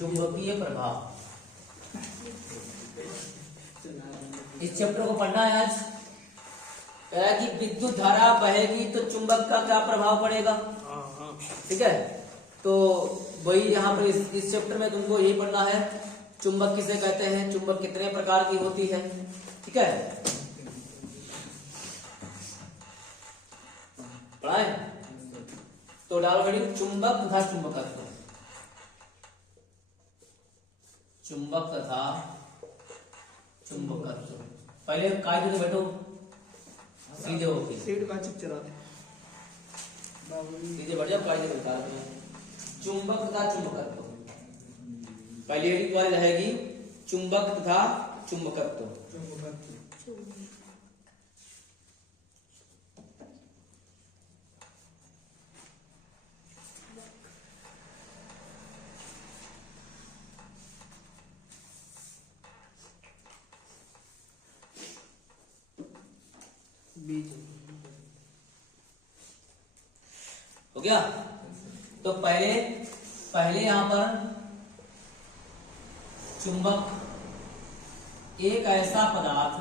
चुंबकीय प्रभाव। इस चैप्टर को पढ़ना है आज। कह रहा है कि विद्युत धारा बहेगी तो चुंबक का क्या प्रभाव पड़ेगा। ठीक है, तो वही यहाँ पर इस चैप्टर में तुमको यही पढ़ना है। चुंबक किसे कहते हैं, चुंबक कितने प्रकार की होती है। ठीक है, पढ़ाए तो डालो हेडिंग चुंबक तथा चुंबकत्व। चुंबक तथा चुंबकत्व। पहले कायदे से बैठो, सीधे होके सीट का चिप चलाते सीधे बैठ जाओ, कायदे बता रहे हैं। चुंबक तथा चुंबकत्व। पहली हेडिंग वाली रहेगी चुंबक तथा चुंबकत्व। हो गया। तो पहले यहां पर चुंबक एक ऐसा पदार्थ,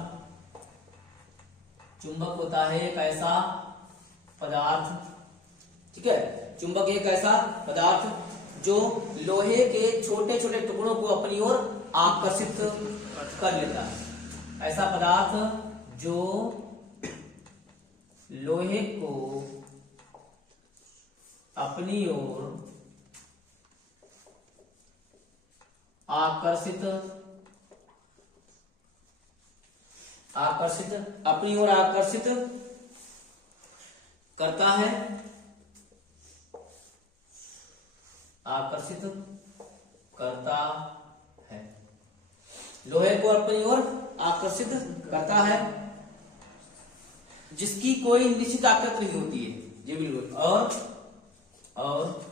चुंबक होता है एक ऐसा पदार्थ। ठीक है, चुंबक एक ऐसा पदार्थ जो लोहे के छोटे छोटे टुकड़ों को अपनी ओर आकर्षित कर लेता है। ऐसा पदार्थ जो लोहे को अपनी ओर अपनी ओर आकर्षित करता है, आकर्षित करता है। लोहे को अपनी ओर आकर्षित करता है, जिसकी कोई निश्चित आकृति नहीं होती है। जी बिल्कुल। और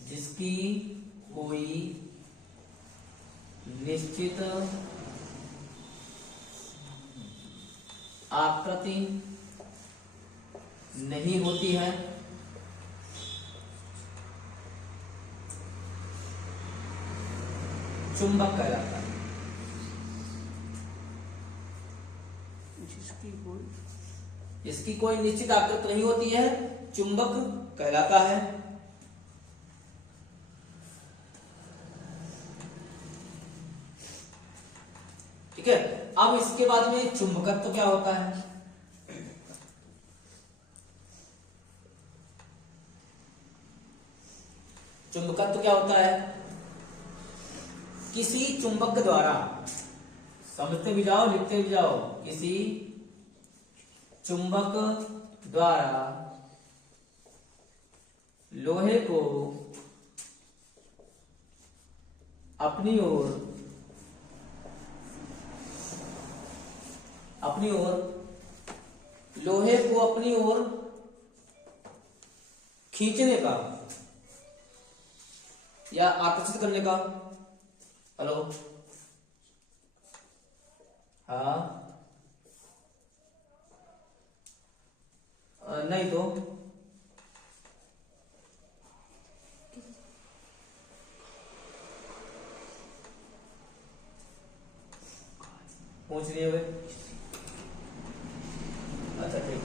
जिसकी कोई निश्चित आकृति नहीं होती है, चुंबक कहलाता है। इसकी कोई निश्चित आकृति नहीं होती है, चुंबक कहलाता है। ठीक है, अब इसके बाद में चुंबकत्व तो क्या होता है। चुंबकत्व तो क्या होता है, किसी चुंबक द्वारा, समझते भी जाओ लिखते भी जाओ, किसी चुंबक द्वारा लोहे को अपनी ओर लोहे को अपनी ओर खींचने का या आकर्षित करने का। हेलो, हाँ, नहीं तो पूछ लिए हुए। अच्छा ठीक,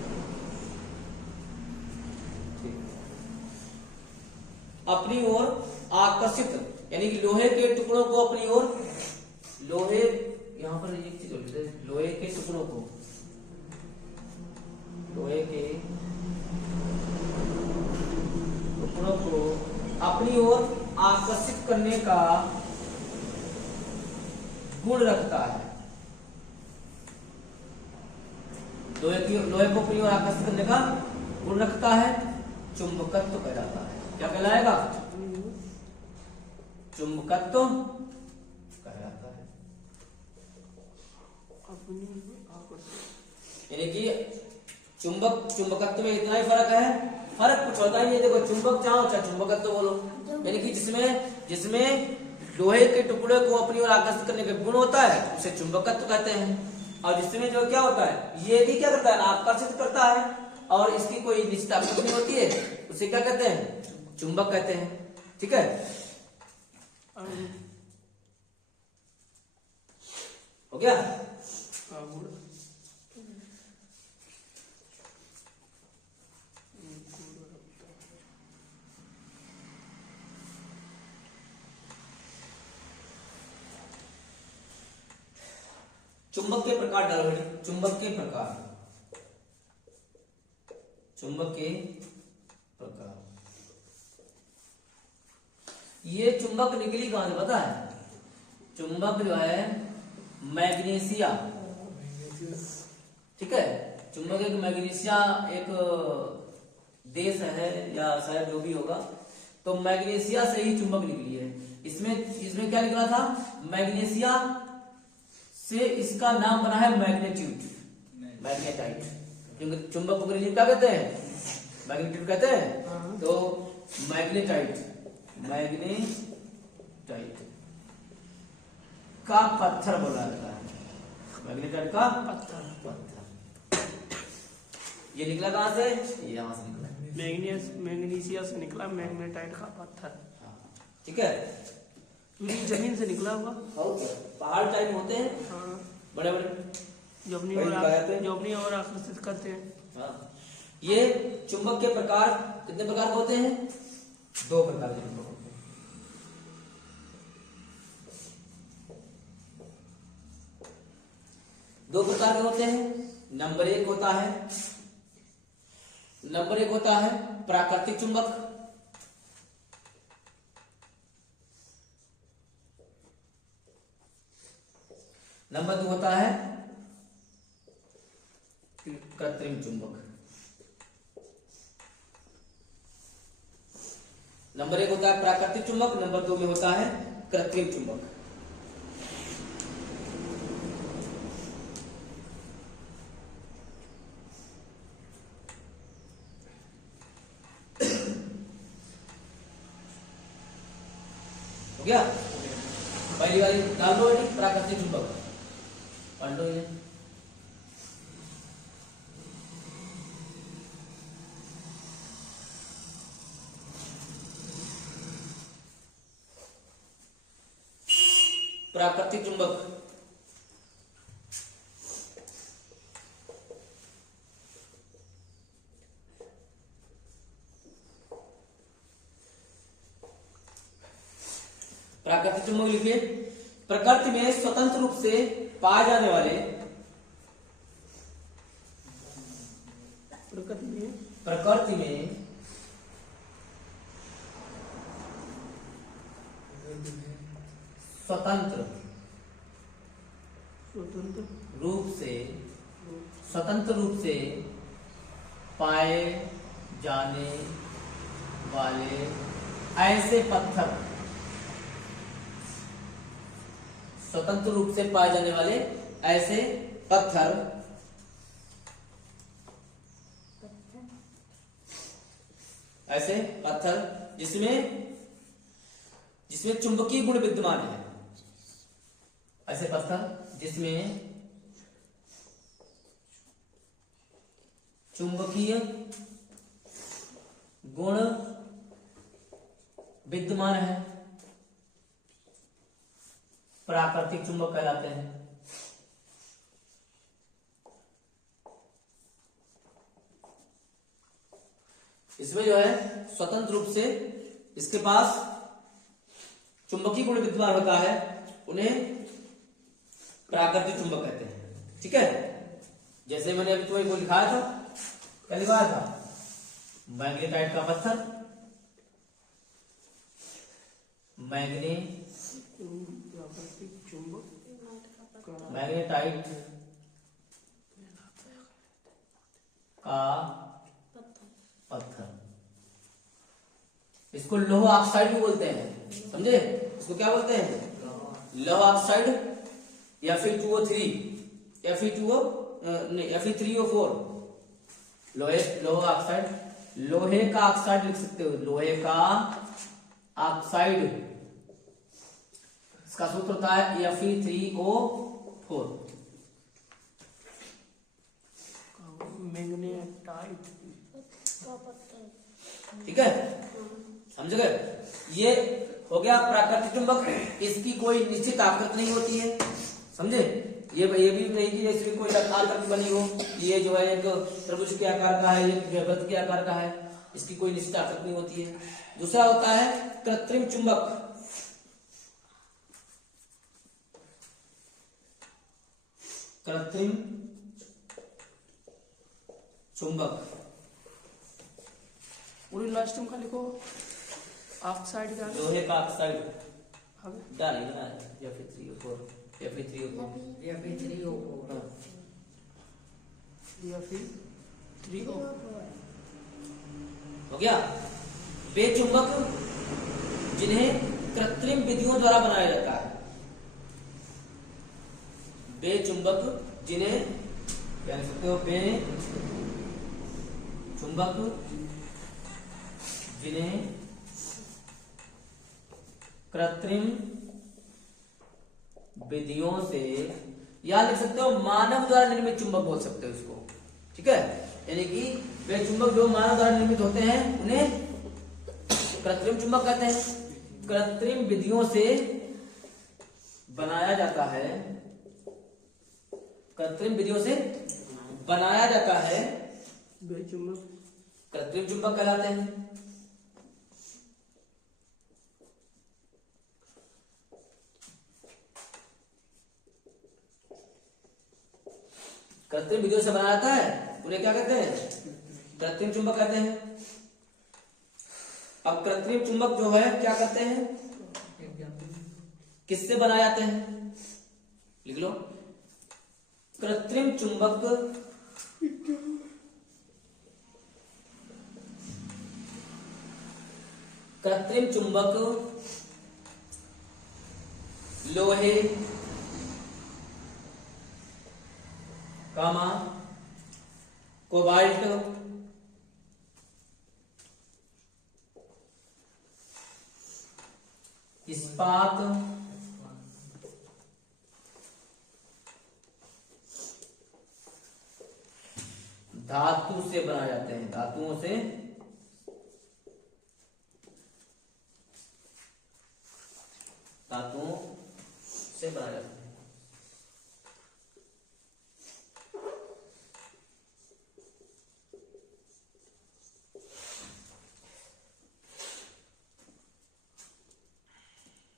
अपनी ओर आकर्षित, यानी कि लोहे के टुकड़ों को अपनी ओर, लोहे, यहां पर एक चीज होती है, लोहे के टुकड़ों को, लोहे के टुकड़ों को अपनी ओर आकर्षित करने का गुण रखता है। लोहे को अपनी ओर आकर्षित करने का गुण रखता है, चुंबकत्व कहलाता है। क्या कहलाएगा, चुंबकत्व कहलाता है। यानी कि चुंबकत्व में इतना ही फर्क है, फर्क कुछ होता ही नहीं। देखो, चुंबक चाहो चाहे चुंबकत्व बोलो, यानी कि जिसमें लोहे के टुकड़े को अपनी ओर आकर्षित करने का गुण होता है उसे चुंबकत्व कहते हैं। और जिसमें जो क्या होता है, ये भी क्या करता है, आकर्षित करता है और इसकी कोई निश्चित आकृति नहीं होती है, उसे क्या कहते हैं, चुंबक कहते हैं। ठीक है। हो गया। चुंबक के प्रकार डालो बेटे, चुंबक के प्रकार, चुंबक के प्रकार। ये चुंबक निकली कहां से पता है? चुंबक जो है मैग्नीशिया, ठीक है, चुंबक एक मैग्नीशिया एक देश है या शायद जो भी होगा, तो मैग्नीशिया से ही चुंबक निकली है। इसमें क्या निकला था? मैग्नीशिया से इसका नाम बना है मैग्नेट्यूड, मैग्नेटाइट, क्योंकि चुंबक को अंग्रेजी में क्या कहते हैं? मैग्नेट्यूड कहते हैं। तो मैग्नेटाइट, मैग्नेटाइट का पत्थर बोला जाता है, मैग्नेटाइट का पत्थर। ये निकला कहां से? ये यहां से निकला, मैग्नीशिया से निकला मैग्नेटाइट का पत्थर। ठीक है, पूरी जमीन से निकला हुआ। पहाड़ टाइप होते हैं, हाँ, बड़े बड़े, जो अपनी ओर आकर्षित करते हैं। हाँ। ये चुंबक के प्रकार कितने प्रकार के होते हैं? 2 प्रकार के चुंबक होते हैं। दो प्रकार के होते हैं। नंबर एक होता है प्राकृतिक चुंबक, नंबर 2 होता है कृत्रिम चुंबक। नंबर 1 होता है प्राकृतिक चुंबक, नंबर 2 में होता है कृत्रिम चुंबक। हो गया? पहली वाली डाल दो प्राकृतिक चुंबक, पलटो ये। प्राकृतिक चुंबक, प्राकृतिक चुंबक लिखिए। प्रकृति में स्वतंत्र रूप से पाए जाने वाले, प्रकृति में स्वतंत्र रूप से पाए जाने वाले ऐसे पत्थर, स्वतंत्र रूप से पाए जाने वाले ऐसे पत्थर जिसमें चुंबकीय गुण विद्यमान है, ऐसे पत्थर जिसमें चुंबकीय गुण विद्यमान है, प्राकृतिक चुंबक कहलाते हैं। इसमें जो है स्वतंत्र रूप से इसके पास चुंबकीय गुण विद्यमान होता है, उन्हें प्राकृतिक चुंबक कहते हैं। ठीक है, जैसे मैंने अभी तुम्हें को लिखाया था, क्या लिखाया था? मैग्नेटाइट का पत्थर, मैग्नेटाइट का पत्थर, इसको लोह ऑक्साइड भी बोलते हैं, समझे? इसको क्या बोलते हैं? लोह ऑक्साइड, Fe2O3, Fe3O4, लोह ऑक्साइड, लोहे का ऑक्साइड लिख सकते हो, लोहे का ऑक्साइड, इसका सूत्र होता है Fe3O4। मैग्नेटाइट ठीक है, समझ गए? ये हो गया प्राकृतिक चुंबक, इसकी कोई निश्चित आकृति नहीं होती है, समझे। ये भी नहीं कि जैसे कोई आकृति बनी हो, ये जो है एक त्रिभुज के आकार का है, एक वृत्त के आकार का है, इसकी कोई निश्चित आकृति नहीं होती है। दूसरा होता है कृत्रिम चुंबक। कृत्रिम चुंबक, पूरी लास्ट में का लिखो ऑक्साइड का लोहे का ऑक्साइड हमें डालेंगे ना, Fe3O4 या फिर 3O4 या फिर 3O हो गया। वे चुंबक जिन्हें कृत्रिम विधियों द्वारा बनाया जाता है, वे चुंबक जिन्हें कह सकते हो, वे चुंबक जिन्हें कृत्रिम विधियों से, या लिख सकते हो मानव द्वारा निर्मित चुंबक बोल सकते हो इसको, ठीक है। यानी कि वे चुंबक जो मानव द्वारा निर्मित होते हैं उन्हें कृत्रिम चुंबक कहते हैं। कृत्रिम विधियों से बनाया जाता है, कृत्रिम विधियों से बनाया जाता है, वे चुंबक कृत्रिम चुंबक कहलाते हैं। कृत्रिम विधियों से बनाया जाता है, उन्हें क्या कहते हैं, कृत्रिम चुंबक कहते हैं। अब कृत्रिम चुंबक जो है क्या करते हैं, किससे बनाए जाते हैं, लिख लो। कृत्रिम चुंबक लोहे, कामा, कोबाल्ट, इस्पात, धातु से बनाए जाते हैं, धातुओं से बनाए जाते हैं।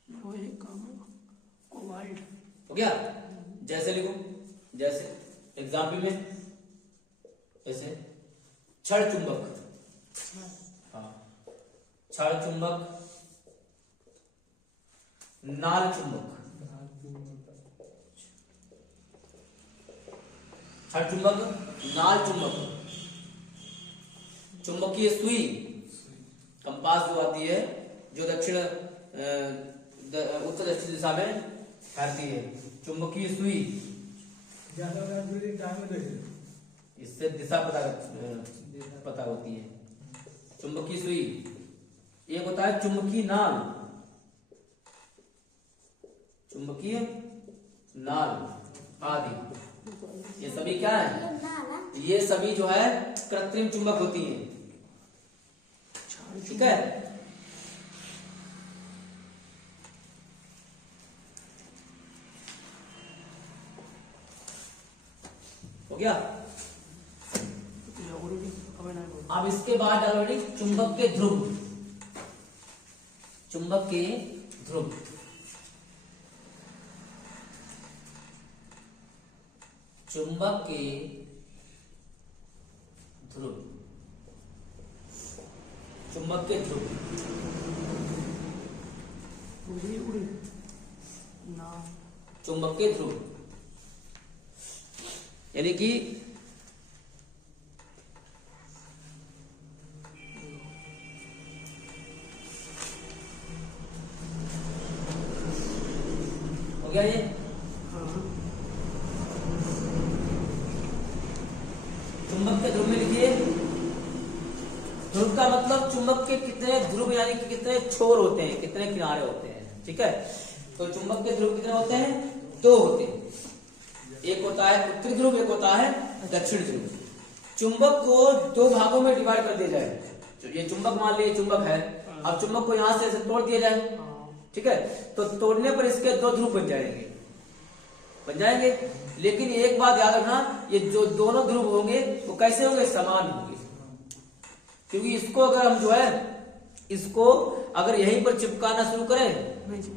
लोहे का कोबाल्ट हो गया। जैसे लिखो, जैसे एग्जाम्पल में जैसे क्षण चुंबक, हाँ, क्षण चुंबक, नाल चुंबक, क्षण चुंबक, नाल चुंबक, चुंबकीय सुई, कंपास जो आती है, जो दक्षिण उत्तर दक्षिण दिशा में फैलती है, चुंबकीय सुई, इससे दिशा पता होती है। चुंबकीय सुई, एक होता है चुंबकीय नाल, चुंबकीय नाल आदि, ये सभी क्या है, ये सभी जो है कृत्रिम चुंबक होती है, ठीक है। हो गया। अब इसके बाद डालो चुंबक के ध्रुव, चुंबक के ध्रुव, चुंबक के ध्रुव, चुंबक के ध्रुव, चुंबक के ध्रुव, यानी कि हो गया ये। चुंबक के ध्रुव में लिखिए, ध्रुव का मतलब चुंबक के कितने ध्रुव यानी कि कितने छोर होते हैं, कितने किनारे होते हैं, ठीक है। तो चुंबक के ध्रुव कितने होते हैं, दो होते हैं, एक होता है उत्तरी ध्रुव, एक होता है दक्षिण ध्रुव। चुंबक को दो भागों में डिवाइड कर दिया जाए, ये चुंबक मान लीजिए चुंबक है, अब चुंबक को यहां से तोड़ दिया जाए, ठीक है, तो तोड़ने पर इसके दो ध्रुव बन जाएंगे। लेकिन एक बात याद रखना, ये जो दोनों ध्रुव होंगे वो कैसे होंगे, समान होंगे। क्योंकि इसको अगर हम जो है इसको अगर यहीं पर चिपकाना शुरू करें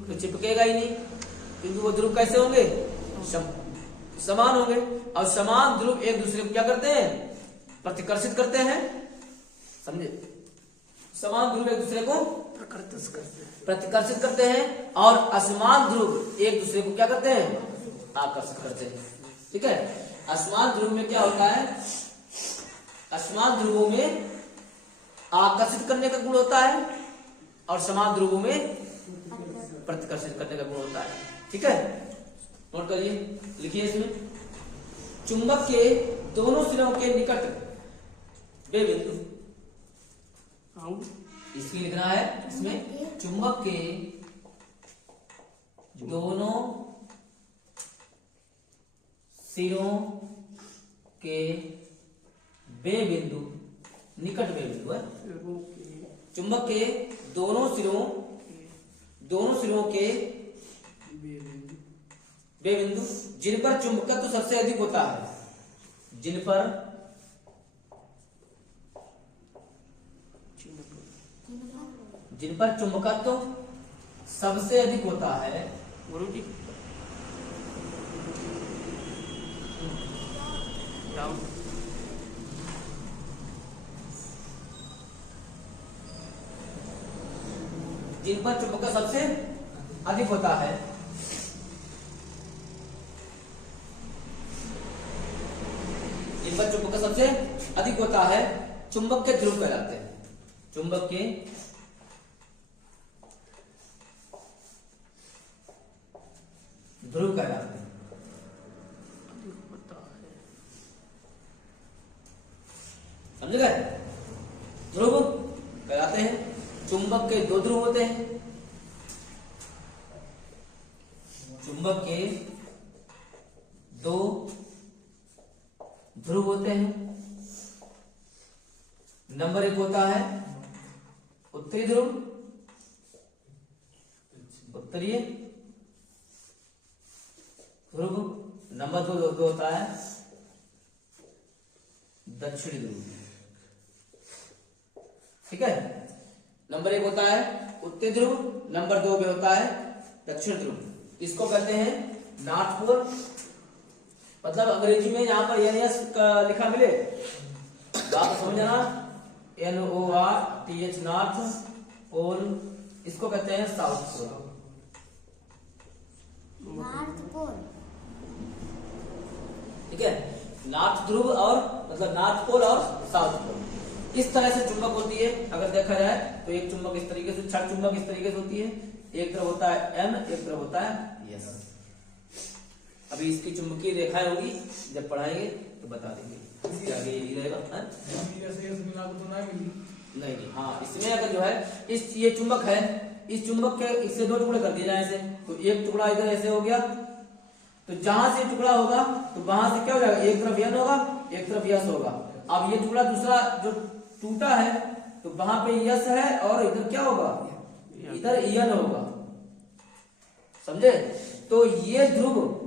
तो चिपकेगा ही नहीं, क्योंकि वो ध्रुव कैसे होंगे, समान होंगे। और समान ध्रुव एक दूसरे को क्या करते हैं, प्रतिकर्षित करते हैं। समझे, समान ध्रुव एक दूसरे को प्रतिकर्षित करते हैं और असमान ध्रुव एक दूसरे को क्या करते हैं, आकर्षित करते हैं। ठीक है, असमान ध्रुव में क्या होता है, असमान ध्रुवों में आकर्षित करने का गुण होता है और समान ध्रुवों में प्रतिकर्षित करने का गुण होता है। ठीक है, नोट करिए, लिखिए इसमें, चुंबक के दोनों सिरों के निकट वे बिंदु, इसकी लिखना है इसमें, चुंबक के दोनों सिरों के वे बिंदु, निकट वे बिंदु है, चुंबक के दोनों सिरों के वे बिंदु जिन पर चुंबकत्व सबसे अधिक होता है, जिन पर चुंबकत्व सबसे अधिक होता है, गुरु जी जिन पर चुंबकत्व सबसे अधिक होता है, जिन पर चुंबकत्व सबसे अधिक होता है, चुंबक के ध्रुव कहलाते हैं। चुंबक के ध्रुव कहलाते हैं। समझ गए, ध्रुव कहलाते हैं। चुंबक के दो ध्रुव होते हैं, चुंबक के दो ध्रुव होते हैं। नंबर एक होता है उत्तरी ध्रुव, उत्तरीय ध्रुव। नंबर दो होता है दक्षिणी ध्रुव। ठीक है, नंबर एक होता है उत्तरी ध्रुव, नंबर दो में होता है दक्षिण ध्रुव। इसको कहते हैं नॉर्थ पोल। मतलब अंग्रेजी में यहाँ पर NS का लिखा मिले, बात समझ जाना, NORTH, नॉर्थ पोल, इसको कहते हैं साउथ पोल। नॉर्थ पोल, ठीक है, नॉर्थ ध्रुव और मतलब नॉर्थ पोल और साउथ पोल। इस तरह से चुंबक होती है। अगर देखा जाए तो एक चुंबक इस तरीके से, छठ चुंबक इस तरीके से होती है। एक तरफ होता है M, एक तरफ होता है S। अभी इसकी चुंबकीय रेखाएं होगी, जब पढ़ाएंगे तो बता देंगे आगे यही रहेगा। नहीं, हाँ, इसमें अगर जो है ये चुंबक है, इस चुंबक के इससे दो टुकड़े कर दिए जाए ऐसे, तो एक टुकड़ा इधर ऐसे हो गया, तो जहां से टुकड़ा होगा तो वहां से क्या हो जाएगा, एक तरफ N होगा, एक तरफ S होगा। अब ये टुकड़ा दूसरा जो टूटा है तो वहां पे S है और इधर क्या होगा, इधर N होगा। समझे, तो ये ध्रुव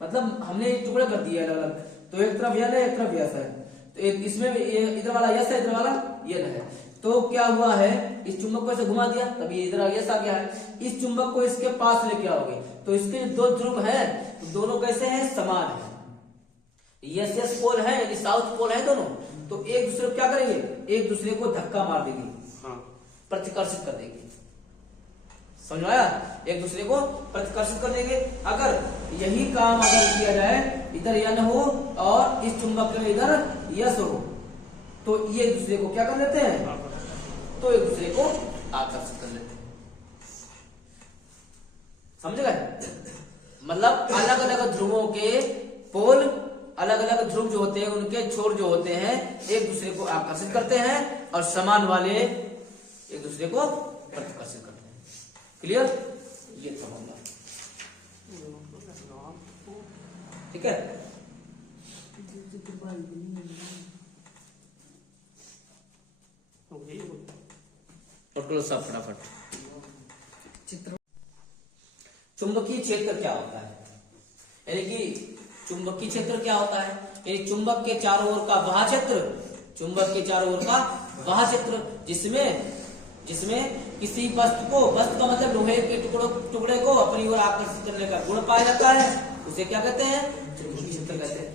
मतलब हमने एक टुकड़ा कर दिया अलग अलग, तो एक तरफ N है, एक तरफ S है, तो इसमें इधर वाला S है, इधर वाला N है। तो क्या हुआ है, इस चुंबक को ऐसे घुमा दिया, तभी इधर S आ गया है। इस चुंबक को इसके पास लेके आओगे तो इसके दो ध्रुव हैं, तो दोनों कैसे हैं, समान है। S पोल है यानी साउथ पोल है दोनों, तो एक दूसरे को क्या करेंगे, एक दूसरे को धक्का मार देंगे, प्रतिकर्षित कर देंगे। समझ में आया, एक दूसरे को प्रतिकर्षित कर देंगे। अगर यही काम अगर किया जाए, इधर N हो और इस चुंबक में इधर S हो, तो ये एक दूसरे को क्या कर लेते हैं, तो एक दूसरे को आकर्षित कर लेते हैं। समझ गए, मतलब अलग अलग ध्रुवों के पोल, अलग अलग ध्रुव जो होते हैं उनके छोर जो होते हैं एक दूसरे को आकर्षित करते हैं और समान वाले एक दूसरे को प्रतिकर्षित करते हैं। क्लियर, ये था मामला। ठीक है, और सब फटाफट चित्र चुंबकीय क्षेत्र क्या होता है, यानी कि चुंबकीय क्षेत्र क्या होता है, यानी चुंबक के चारों ओर का वह क्षेत्र, चुंबक के चारों ओर का वह क्षेत्र जिसमें किसी वस्तु को, वस्तु का मतलब लोहे के टुकड़े को अपनी ओर आकर्षित करने का गुण पाया जाता है, उसे क्या कहते हैं, चुंबकीय क्षेत्र कहते हैं।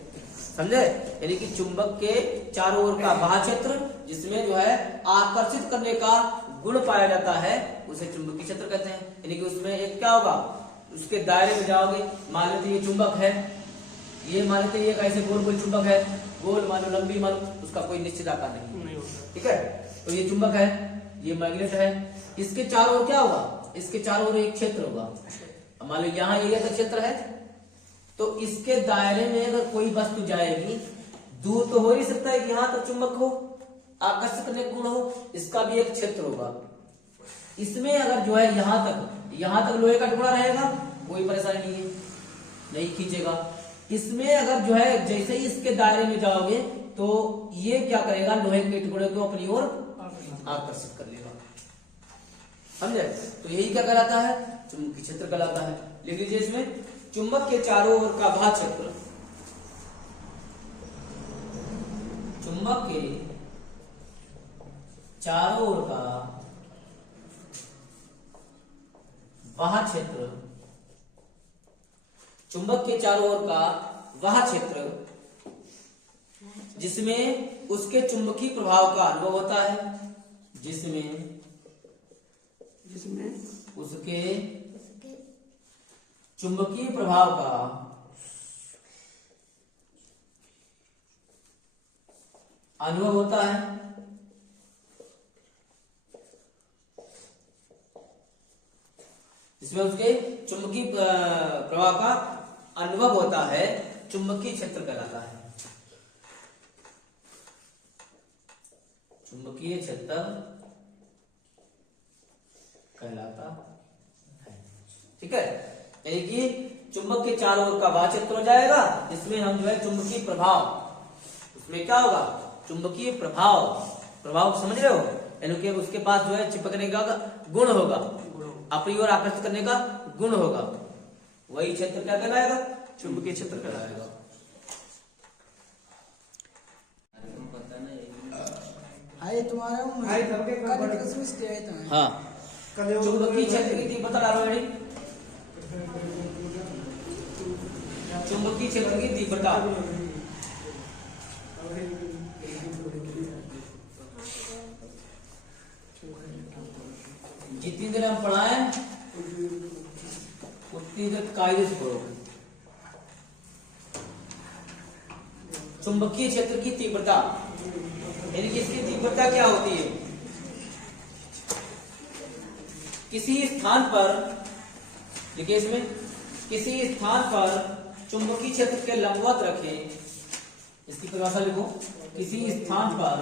समझे, यानी कि चुंबक के चारों ओर का वह क्षेत्र जिसमें जो है आकर्षित करने का गुण पाया जाता है उसे चुंबकीय क्षेत्र कहते हैं। यानी कि उसमें एक क्या होगा, उसके दायरे में जाओगे, मान लेते ये चुंबक है, ये मान लेते ये कैसे गोल गोल चुंबक है, गोल मानो लंबी मानो, उसका कोई निश्चित आकार नहीं होता, ठीक है। तो ये चुंबक है, ये मैग्नेट है, इसके चारों ओर क्या होगा, इसके चारों ओर एक क्षेत्र होगा। मान लो यहाँ एरिया का क्षेत्र है, तो इसके दायरे में अगर कोई वस्तु जाएगी, दूर तो हो ही सकता है कि यहाँ तक चुंबक हो, आकर्षित करने का गुण हो, इसका भी एक क्षेत्र होगा। इसमें अगर जो है यहाँ तक लोहे का टुकड़ा रहेगा, कोई परेशानी नहीं है, नहीं खींचेगा। इसमें अगर जो है जैसे ही इसके दायरे में जाओगे तो ये क्या करेगा, लोहे के टुकड़े को अपनी ओर आकर्षित कर लेगा। समझे, तो यही क्या कहलाता है, चुंबकीय क्षेत्र कहलाता है। लिख लीजिए इसमें, चुंबक के चारों ओर का वह क्षेत्र, चुंबक के चारों ओर का वह क्षेत्र, चुंबक के चारों ओर का वह क्षेत्र जिसमें उसके चुंबकीय प्रभाव का अनुभव होता है, जिसमें उसके चुंबकीय प्रभाव का अनुभव होता है, जिसमें उसके चुंबकीय प्रभाव का अनुभव होता है, चुंबकीय क्षेत्र कहलाता है। चुंबकीय क्षेत्र कहलाता है, ठीक है। यानी कि चुंबक के चारों ओर का वह क्षेत्र हो जाएगा जिसमें हम जो है चुंबकीय प्रभाव, उसमें क्या होगा, चुंबकीय प्रभाव समझ रहे हो, यानी कि उसके पास जो है चिपकने का गुण होगा, अपनी ओर आकर्षित करने का गुण होगा, वही क्षेत्र क्या कहलाएगा, चुंबकीय क्षेत्र कहलाएगा। हाँ, चुंबकीय क्षेत्र की तीव्रता डालो, चुंबकीय क्षेत्र की तीव्रता, जितनी देर हम पढ़ाएं उतनी देर कायदे से पढ़ो। चुंबकीय क्षेत्र की तीव्रता, यानी कि इसकी तीव्रता क्या होती है, किसी स्थान पर, देखिए इसमें, किसी स्थान पर चुंबकीय क्षेत्र के लंबवत रखें, इसकी परिभाषा लिखो, किसी स्थान पर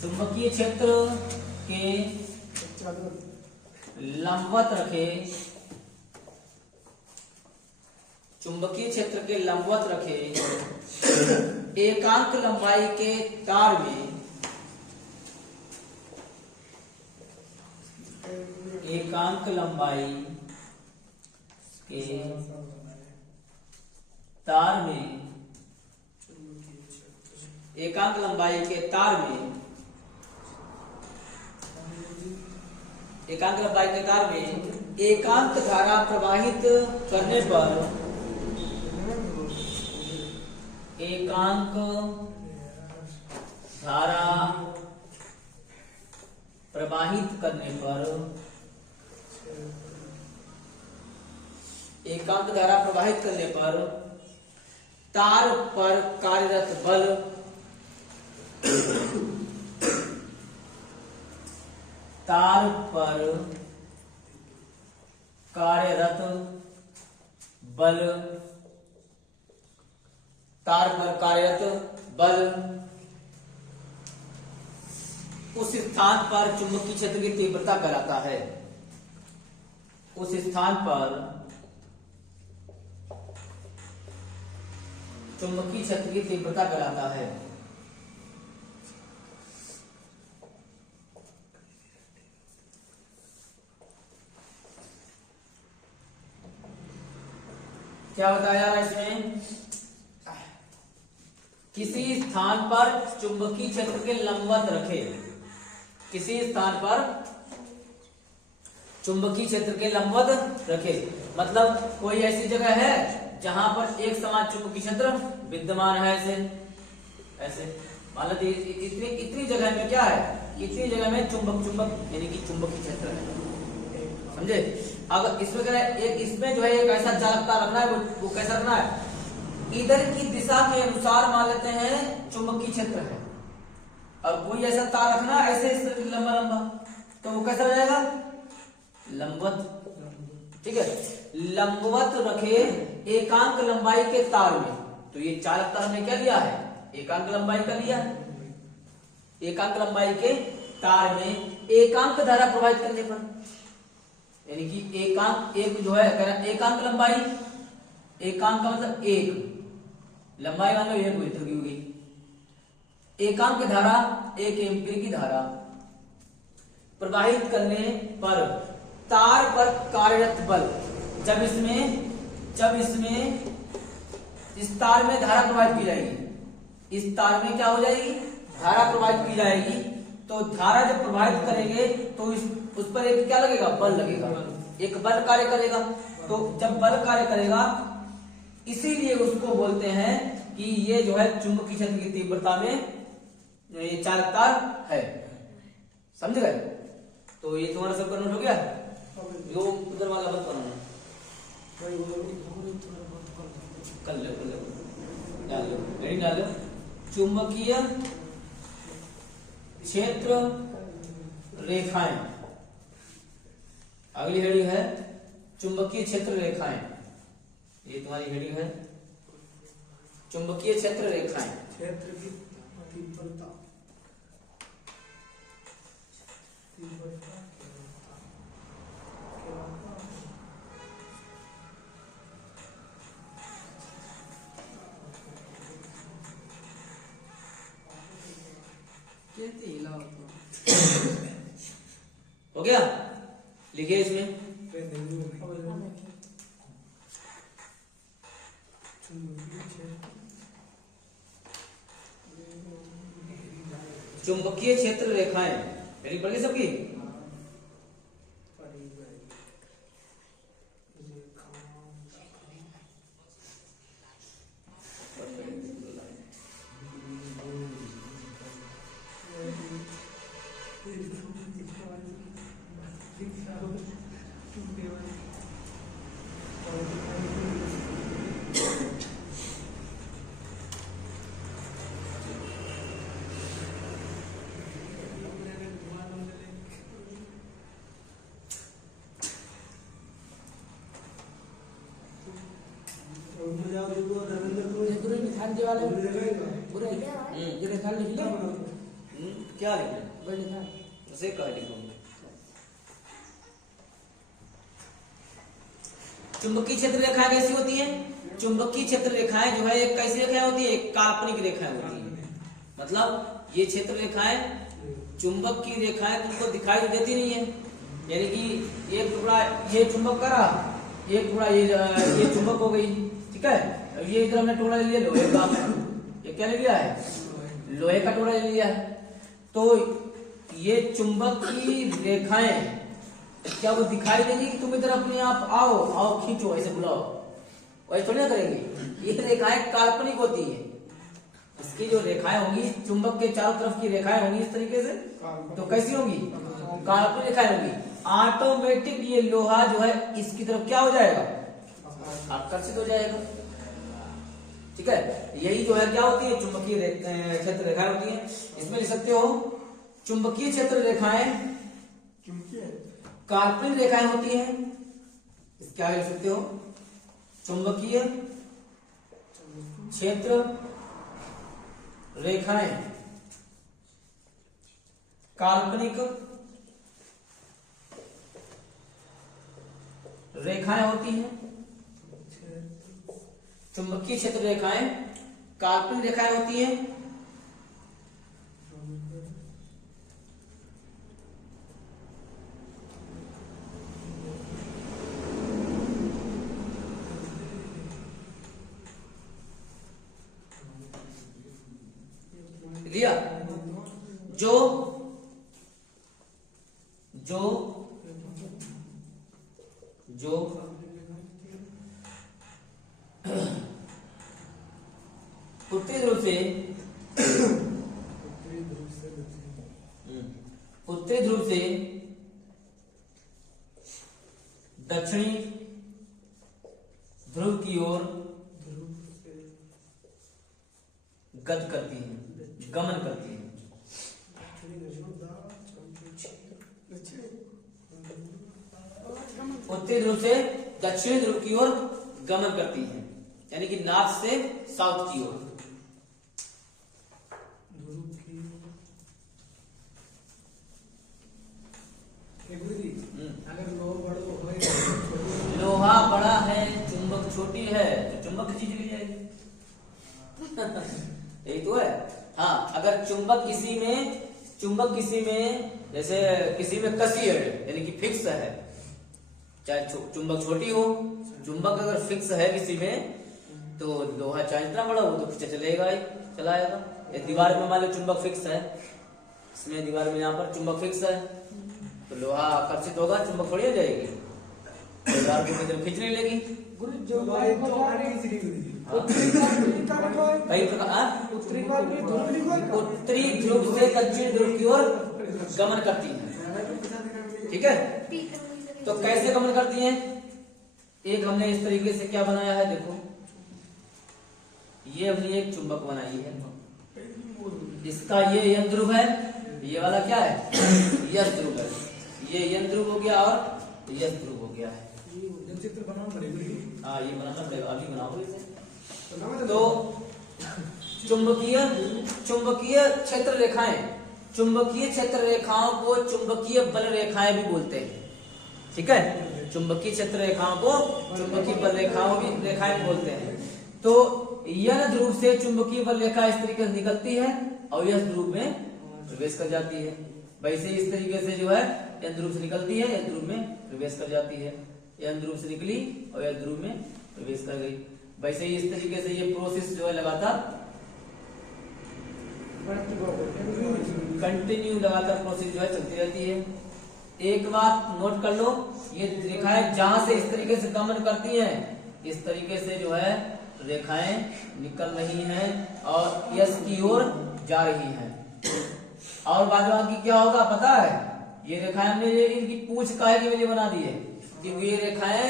चुंबकीय क्षेत्र के लंबवत रखे, चुंबकीय क्षेत्र के लंबवत रखे एकांक लंबाई के तार में, एकांक लंबाई के तार में, एकांक लंबाई के तार में, एकांक लंबाई के तार में एकांक धारा प्रवाहित करने पर, एकांक धारा प्रवाहित करने पर, एकांक धारा प्रवाहित करने पर तार पर कार्यरत बल, तार पर कार्यरत बल, तार पर कार्यरत बल उस स्थान पर चुंबकीय क्षेत्र की तीव्रता कहलाता है। उस स्थान पर चुंबकीय क्षेत्र की तीव्रता कहलाता है। क्या बताया जा रहा है इसमें? किसी स्थान पर चुंबकीय क्षेत्र के लंबवत रखे, किसी स्थान पर चुंबकीय क्षेत्र के लंबवत रखे, मतलब कोई ऐसी जगह है जहां पर एक समान चुंबकीय क्षेत्र विद्यमान है, ऐसे ऐसे मान लो इतनी इतनी जगह में क्या है, इतनी जगह में चुंबक यानी कि चुंबकीय क्षेत्र है, समझे? अगर इसमें क्या है, एक इसमें जो है एक ऐसा चालकता रखना है, वो कैसा रखना है, इधर की दिशा के अनुसार मान लेते हैं चुंबकीय क्षेत्र है, और कोई ऐसा तार रखना ऐसे इस तरह लंबा लंबा, तो वो कैसा हो जाएगा, लंबवत। ठीक है, लंबवत रखे एकांक लंबाई के तार में, तो ये चालकता हमने क्या लिया है, एकांक लंबाई का लिया, एकांक लंबाई के तार में एकांक धारा प्रवाहित करने पर, यानी कि एकांक एक जो है एकांक लंबाई, एकांक का मतलब एक, लंबाई मान लो एक मीटर की होगी, एकांक धारा 1 एम्पीयर की धारा प्रवाहित करने पर तार पर कार्यरत बल, जब इसमें इस तार में धारा प्रवाहित की जाएगी, इस तार में क्या हो जाएगी, धारा प्रवाहित की जाएगी, तो धारा जब प्रवाहित करेंगे तो उस पर एक क्या लगेगा, बल लगेगा, एक बल कार्य करेगा, तो जब बल कार्य करेगा इसीलिए उसको बोलते हैं कि ये जो है चुंबकीय क्षेत्र की तीव्रता में ये चालकता है, समझ गए? तो ये तुम्हारा सब नोट हो गया, जो उधर वाला मत करना, कर लो डाल लो, नहीं डाल लो। चुंबकीय क्षेत्र रेखाएं, अगली हेडिंग है चुंबकीय क्षेत्र रेखाएं, ये तुम्हारी हेडिंग है चुंबकीय क्षेत्र रेखाएं, क्षेत्र की तीव्रता हो गया, लिखिए इसमें चुंबकीय क्षेत्र रेखाएं, मेरी पढ़ गई सबकी? क्या लिखना उसे कह लिखूंगा। चुंबकीय क्षेत्र रेखाएं कैसी होती हैं? चुंबकीय क्षेत्र रेखाएं जो है एक कैसी रेखाएं होती है, एक काल्पनिक रेखाएं होती है, मतलब ये क्षेत्र रेखाएं, चुंबक की रेखाएं तुमको दिखाई देती नहीं है, यानी कि एक टुकड़ा ये चुंबक का रहा, एक टुकड़ा ये चुंबक हो गई, ठीक है, अब ये इधर हमने टुकड़ा ले लिया लोहे का, ये क्या ले लिया है, लोहे का टुकड़ा ले लिया है, तो ये चुंबक की रेखाएं क्या वो दिखाई देगी कि तुम इधर अपने आप आओ आओ खींचो ऐसे बुलाओ, वैसे थोड़ी ना करेंगे, ये रेखाएं काल्पनिक होती है, इसकी जो रेखाएं होंगी चुंबक के चारों तरफ की रेखाएं होंगी इस तरीके से, तो कैसी होंगी, काल्पनिक रेखाएं होंगी, ऑटोमेटिक ये लोहा जो है इसकी तरफ क्या हो जाएगा, आकर्षित हो जाएगा, ठीक है, यही जो है क्या होती है चुंबकीय क्षेत्र रेखाएं होती है। इसमें लिख सकते हो चुंबकीय क्षेत्र रेखाएं काल्पनिक रेखाएं होती हैं, क्या लिख सकते हो, चुंबकीय क्षेत्र रेखाएं काल्पनिक रेखाएं होती हैं, चुंबकीय क्षेत्र रेखाएं काल्पनिक रेखाएं होती हैं, लिया। जो जो जो उत्तरी ध्रुव से दक्षिणी ध्रुव की ओर गति करती है, गमन करती है। उत्तरी ध्रुव से दक्षिणी ध्रुव की ओर गमन करती है, यानी कि नॉर्थ से साउथ की ओर। लोहा बड़ा है, चुंबक छोटी है, तो चुंबक किसी चली जाएगी। यही तो है। हाँ, अगर चुंबक किसी में जैसे किसी में कसी है, यानी कि फिक्स है, चाहे चुंबक छोटी हो, चुंबक अगर फिक्स है किसी में, तो लोहा चाहे इतना बड़ा हो तो खींचा चलेगा ही, चलाएगा। दीवार में मान लो चुंबक फिक्स है, इसमें दीवार में यहाँ पर चुंबक फिक्स है, तो लोहा आकर्षित होगा, चुंबक थोड़ी हो जाएगी, दीवार को खींच नहीं लेगी। उत्तरी ध्रुव से दक्षिण ध्रुव की ओर गमन करती है। ठीक है, तो कैसे गमन करती हैं? एक हमने इस तरीके से क्या बनाया है, देखो ये हमने एक चुंबक बनाई है, इसका ये यन ध्रुव है, ये वाला क्या है यस ध्रुव है, ये यन ध्रुव हो गया और यस ध्रुव हो गया है। चित्र बनाना पड़ेगा। हाँ, ये बनाना पड़ेगा, अभी बनाओ इसे। तो चुंबकीय क्षेत्र रेखाएं, चुंबकीय क्षेत्र रेखाओं को चुंबकीय बल रेखाएं भी बोलते हैं। ठीक है, चुंबकीय क्षेत्र रेखाओं को चुंबकीय बल रेखाएं भी बोलते हैं। तो यन ध्रुव से चुंबकीय बल रेखा इस तरीके से निकलती है और यस ध्रुव में प्रवेश कर जाती है। वैसे इस तरीके से जो है यन ध्रुव से निकलती है, यस ध्रुव में प्रवेश कर जाती है, यन ध्रुव से निकली और यस ध्रुव में प्रवेश कर गई। वैसे ही इस तरीके से ये प्रोसेस जो है लगातार कंटिन्यू लगातार प्रोसेस जो है चलती रहती है। एक बात नोट कर लो, ये रेखाएं जहां से इस तरीके से गमन करती हैं, इस तरीके से जो है रेखाएं निकल रही हैं और यस की ओर जा रही हैं। और बाद बाकी क्या होगा पता है? ये रेखाएं हमने इनकी पूंछ काहे के लिए बना दी है, क्योंकि ये रेखाएं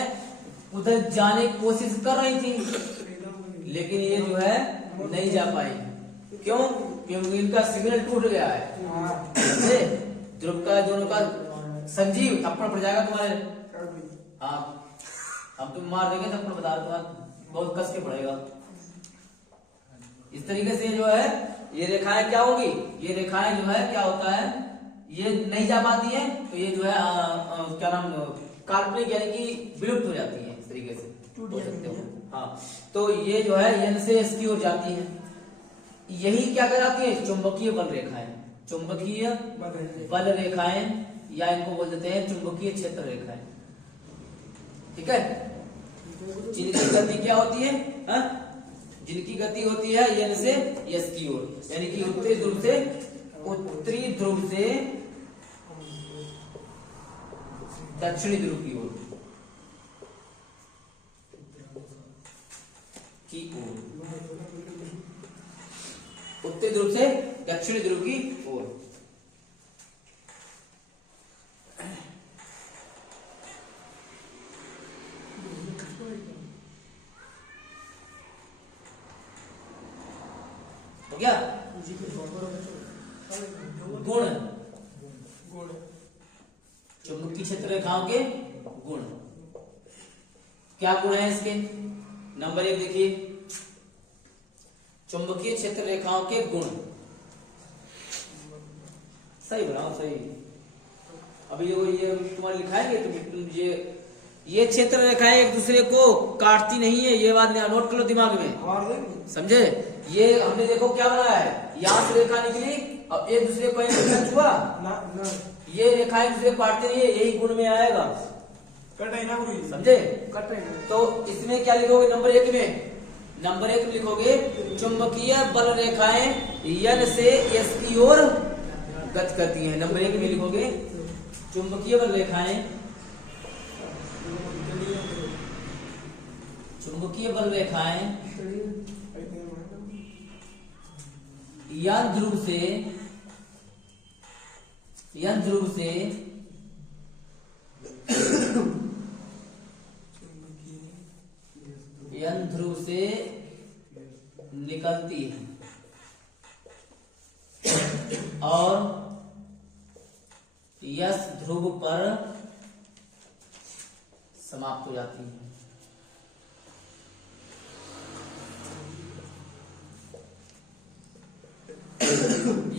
उधर जाने की कोशिश कर रही थी, लेकिन ये जो है नहीं जा पाई। क्यों? क्योंकि इनका सिग्नल टूट गया है। ध्रुव का दोनों का संजीव थप्पड़ पड़ जाएगा तुम्हारे। हाँ, अब तुम मार देंगे थप्पड़, बता दो बहुत कस के पड़ेगा। इस तरीके से जो है ये रेखाएं क्या होगी, ये रेखाएं जो है क्या होता है, ये नहीं जा पाती है, तो ये जो है क्या नाम काल्पनिक यानी कि विलुप्त हो जाती है, इस तरीके से टूट सकते हो। हाँ, तो ये जो है यन से एस की ओर जाती है। यही क्या कहलाती है? चुंबकीय बल रेखाएं। चुंबकीय बल रेखाएं या इनको बोल देते हैं चुंबकीय क्षेत्र रेखाएं। ठीक है, जिनकी गति क्या होती है? जिनकी गति होती है यन से यस की ओर, यानी कि उत्तरी ध्रुव से दक्षिणी ध्रुव की ओर उत्तरी ध्रुव से दक्षिणी ध्रुव की ओर। हो गया? गुण, चुंबकीय क्षेत्र रेखाओं के गुण क्या गुण है इसके? नंबर 1 देखिए, चुंबकीय क्षेत्र रेखाओं के गुण। सही बनाओ, सही। अभी ये तुम्हारे लिखाएंगे तो ये क्षेत्र रेखाएं एक दूसरे को काटती नहीं है, ये बात नोट कर लो दिमाग में, समझे? ये हमने देखो क्या बनाया है, यहाँ से रेखा निकली और एक दूसरे को छुआ, ये रेखाएं एक दूसरे को काटती नहीं है, यही गुण में आएगा, समझे? तो इसमें क्या लिखोगे? नंबर 1 में नंबर 1 में लिखोगे चुंबकीय बल रेखाएं N से S की ओर गति करती हैं। नंबर 1 में लिखोगे चुंबकीय बल रेखाएं N ध्रुव से निकलती है और S ध्रुव पर समाप्त हो जाती है।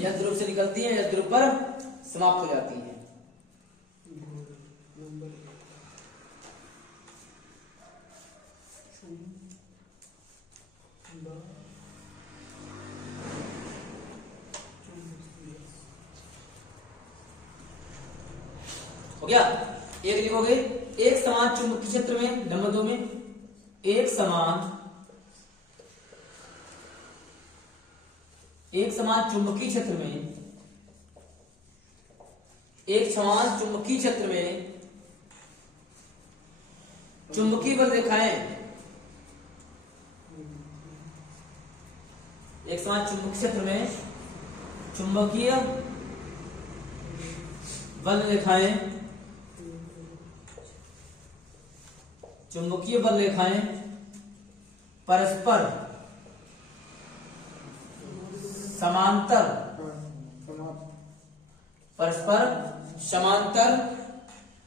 S ध्रुव से निकलती है, S ध्रुव पर समाप्त हो जाती है। हो गया। एक लिखोगे एक समान चुंबकीय क्षेत्र में, नंबर 2 में एक समान चुंबकीय क्षेत्र में चुंबकीय बल रेखाएं एक समान चुंबकीय क्षेत्र में चुंबकीय बल रेखाएं परस्पर समांतर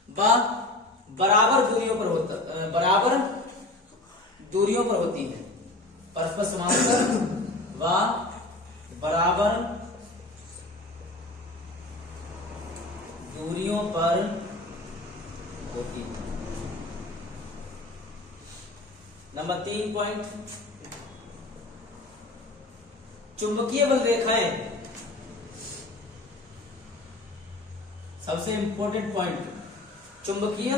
व बराबर दूरियों पर होती है। परस्पर समांतर व बराबर दूरियों पर होती है। नंबर 3 पॉइंट, चुंबकीय बल रेखाएं, सबसे इंपॉर्टेंट पॉइंट, चुंबकीय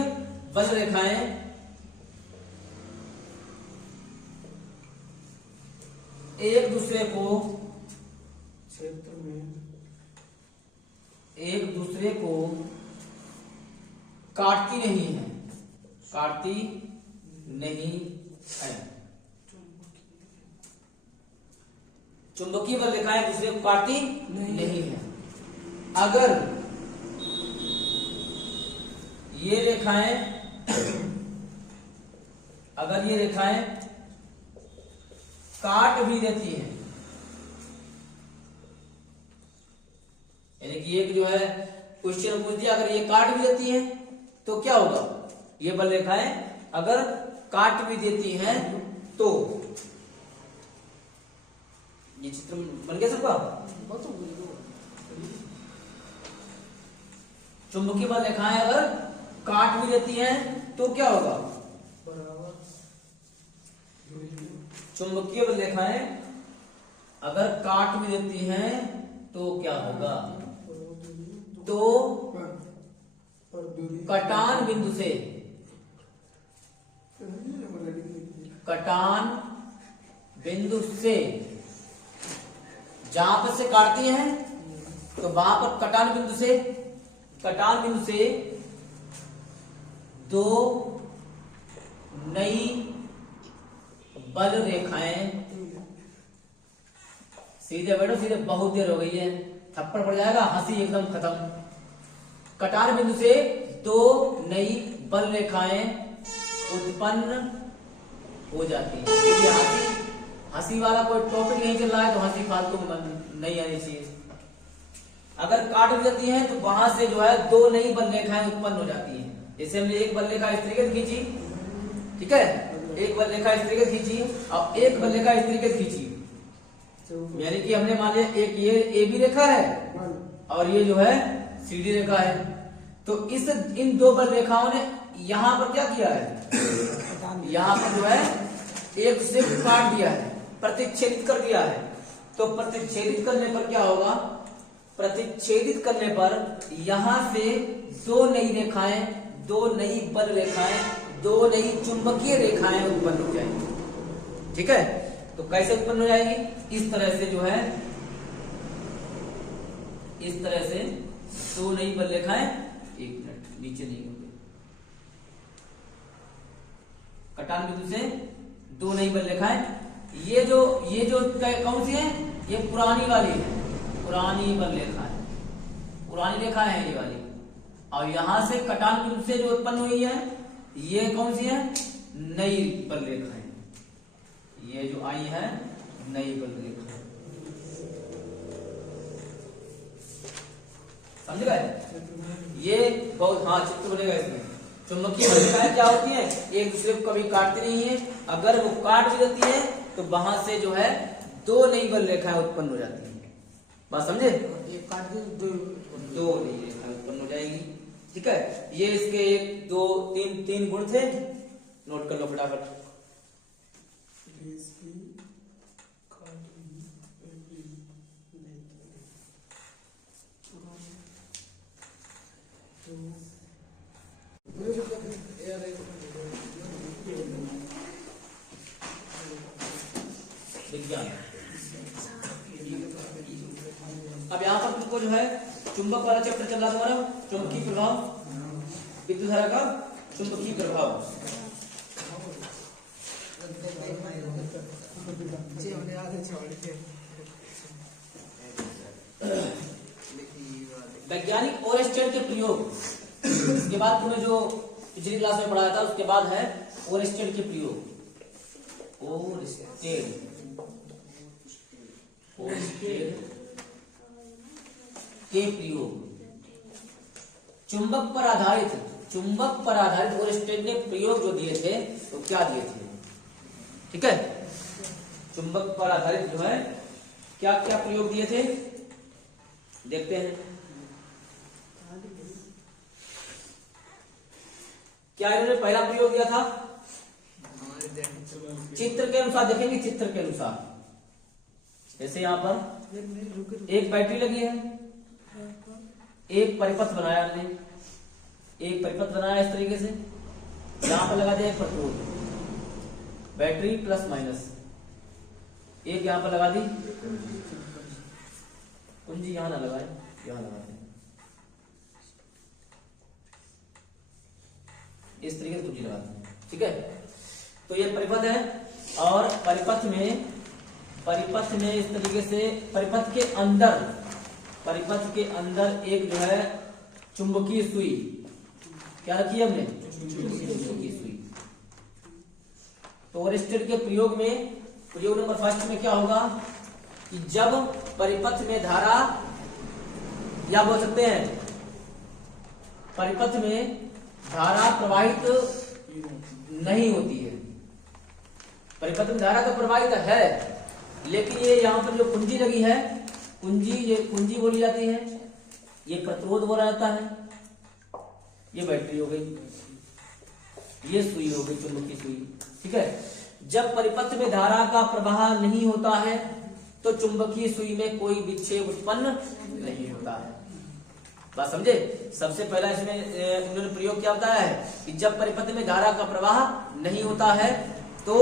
बल रेखाएं एक दूसरे को काटती नहीं है। चुंबकीय बल रेखाएं दूसरे को काटती नहीं है। अगर ये रेखाएं काट भी देती हैं, यानी कि एक जो है क्वेश्चन पूछ दिया, अगर ये काट भी देती हैं तो क्या होगा? ये बल रेखाएं अगर काट भी देती हैं तो ये चित्र बन गया सबका। चुंबकीय बल रेखाएं अगर काट भी देती हैं तो क्या होगा? चुंबकीय बल रेखाएं अगर काट भी देती हैं तो क्या होगा? तो कटान बिंदु से जहां पर से काटती हैं तो वहां पर कटान बिंदु से दो नई बल रेखाएं, सीधे बैठो, सीधे बहुत देर हो गई है, थप्पड़ पड़ जाएगा, हंसी एकदम खत्म। कटान बिंदु से दो नई बल रेखाएं उत्पन्न हो जाती है। हंसी वाला कोई टॉपिक नहीं चल रहा है तो हंसी फालतू नहीं आनी चाहिए। अगर काट भी जाती है तो वहां से जो है दो नई बल रेखाएं उत्पन्न हो जाती है। जैसे हमने एक बल रेखा इस तरीके से खींची, ठीक है, एक बल रेखा इस तरीके से खींची और एक बल रेखा इस तरीके से खींची, यानी कि हमने मान लिया एक ये ए बी रेखा है और ये जो है सी डी रेखा है। तो इन दो बल रेखाओं ने यहां पर क्या किया है? यहां पर जो है एक दूसरे को काट दिया है, प्रतिच्छेदित कर दिया है। तो प्रतिच्छेदित करने पर क्या होगा? प्रतिच्छेदित करने पर यहां से दो नई रेखाएं, दो नई बल रेखाएं, दो नई चुंबकीय रेखाएं उत्पन्न हो जाएंगी। ठीक है। तो कैसे उत्पन्न हो जाएगी? इस तरह से जो है, इस तरह से दो नई बल्लेखाएं, एक मिनट नीचे नहीं होंगे, कटान बिंदु से दो नई बल्लेखाएं, ये जो कौन सी है? ये पुरानी वाली है, पुरानी बल्लेखा है, पुरानी रेखा है ये वाली। और यहां से कटान बिंदु से जो उत्पन्न हुई है ये कौन सी है? नई बल्लेखा है, ये जो आई है नई बल्लेखा। समझ गए? ये बहुत, हाँ चित्र बनेगा इसमें। चुंबकीय बल्लेखाएं क्या होती है? एक दूसरे को कभी काटती नहीं है, अगर वो काट भी देती है तो वहां से जो है दो नई बल्लेखाएं उत्पन्न हो जाती है। बात समझे? ये काट दे दो नई रेखाएं उत्पन्न हो जाएगी। ठीक है, ये इसके एक दो तीन गुण थे, नोट कर लो फटाफट। विज्ञान। अब यहाँ पर तुमको जो है चुंबक वाला चैप्टर चल रहा तुम्हारा, चुंबकीय प्रभाव, विद्युत धारा का चुंबकीय प्रभाव। वैज्ञानिक ओरेस्टेड के प्रयोग, इसके बाद तुम्हें जो पिछली क्लास में पढ़ाया था उसके बाद है ओरेस्टेड के प्रयोग। ओरेस्टेड के प्रयोग, चुंबक पर आधारित ओरेस्टेड ने प्रयोग जो दिए थे तो क्या दिए थे? ठीक है, चुंबक पर आधारित जो है क्या क्या प्रयोग दिए थे देखते हैं। क्या इन्होंने पहला प्रयोग दिया था? चित्र के अनुसार देखेंगे, चित्र के अनुसार। जैसे यहां पर एक बैटरी लगी है, एक परिपथ बनाया हमने, एक परिपथ बनाया इस तरीके से, यहां पर लगा दिया एक प्रतिरोध, बैटरी प्लस माइनस, एक यहां पर लगा दी कुंजी, यहां ना लगाए, यहां लगाते हैं, इस तरीके से कुंजी लगाते हैं। ठीक है, तो ये परिपथ है, और परिपथ में इस तरीके से परिपथ के अंदर एक जो है चुंबकीय सुई, क्या रखी है हमने? चुंबकीय सुई। तो ओरेस्टेड के प्रयोग नंबर फर्स्ट में क्या होगा कि जब परिपथ में धारा, या बोल सकते हैं परिपथ में धारा प्रवाहित नहीं होती है, परिपथ में धारा तो प्रवाहित है, लेकिन ये यहाँ पर जो कुंजी लगी है, ये कुंजी बोली जाती है, ये प्रतिरोध बोला जाता है, ये बैटरी हो गई, ये सुई हो गई, चुंबकीय सुई। ठीक है, जब परिपथ में धारा का प्रवाह नहीं होता है तो चुंबकीय सुई में कोई विक्षेप उत्पन्न नहीं होता है। बात समझे? सबसे पहला इसमें उन्होंने प्रयोग क्या बताया है कि जब परिपथ में धारा का प्रवाह नहीं होता है तो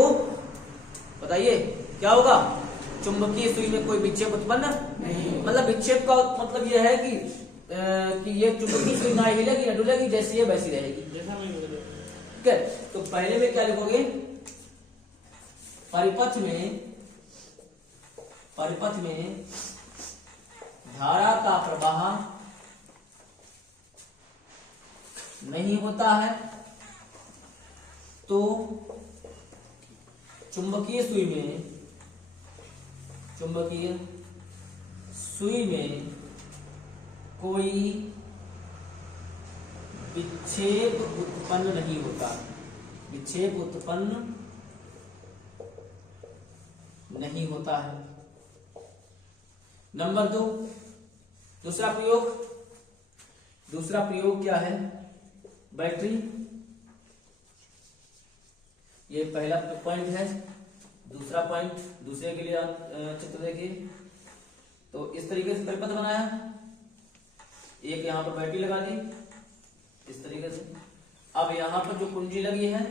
बताइए क्या होगा? चुंबकीय सुई में कोई विक्षेप उत्पन्न नहीं। मतलब विक्षेप का मतलब यह है कि ये चुंबकीय सुई ना हिलेगी ना डुलेगी, जैसी है वैसी रहेगी। ठीक है, तो पहले में क्या लिखोगे? परिपथ में धारा का प्रवाह नहीं होता है तो चुंबकीय सुई में कोई विक्षेप उत्पन्न नहीं होता, विक्षेप उत्पन्न नहीं होता है। नंबर 2, दूसरा प्रयोग क्या है? बैटरी, ये पहला पॉइंट है। दूसरा पॉइंट, दूसरे के लिए चित्र देखिए, तो इस तरीके से परिपथ बनाया, एक यहां पर बैटरी लगा दी इस तरीके से। अब यहां पर जो कुंजी लगी है,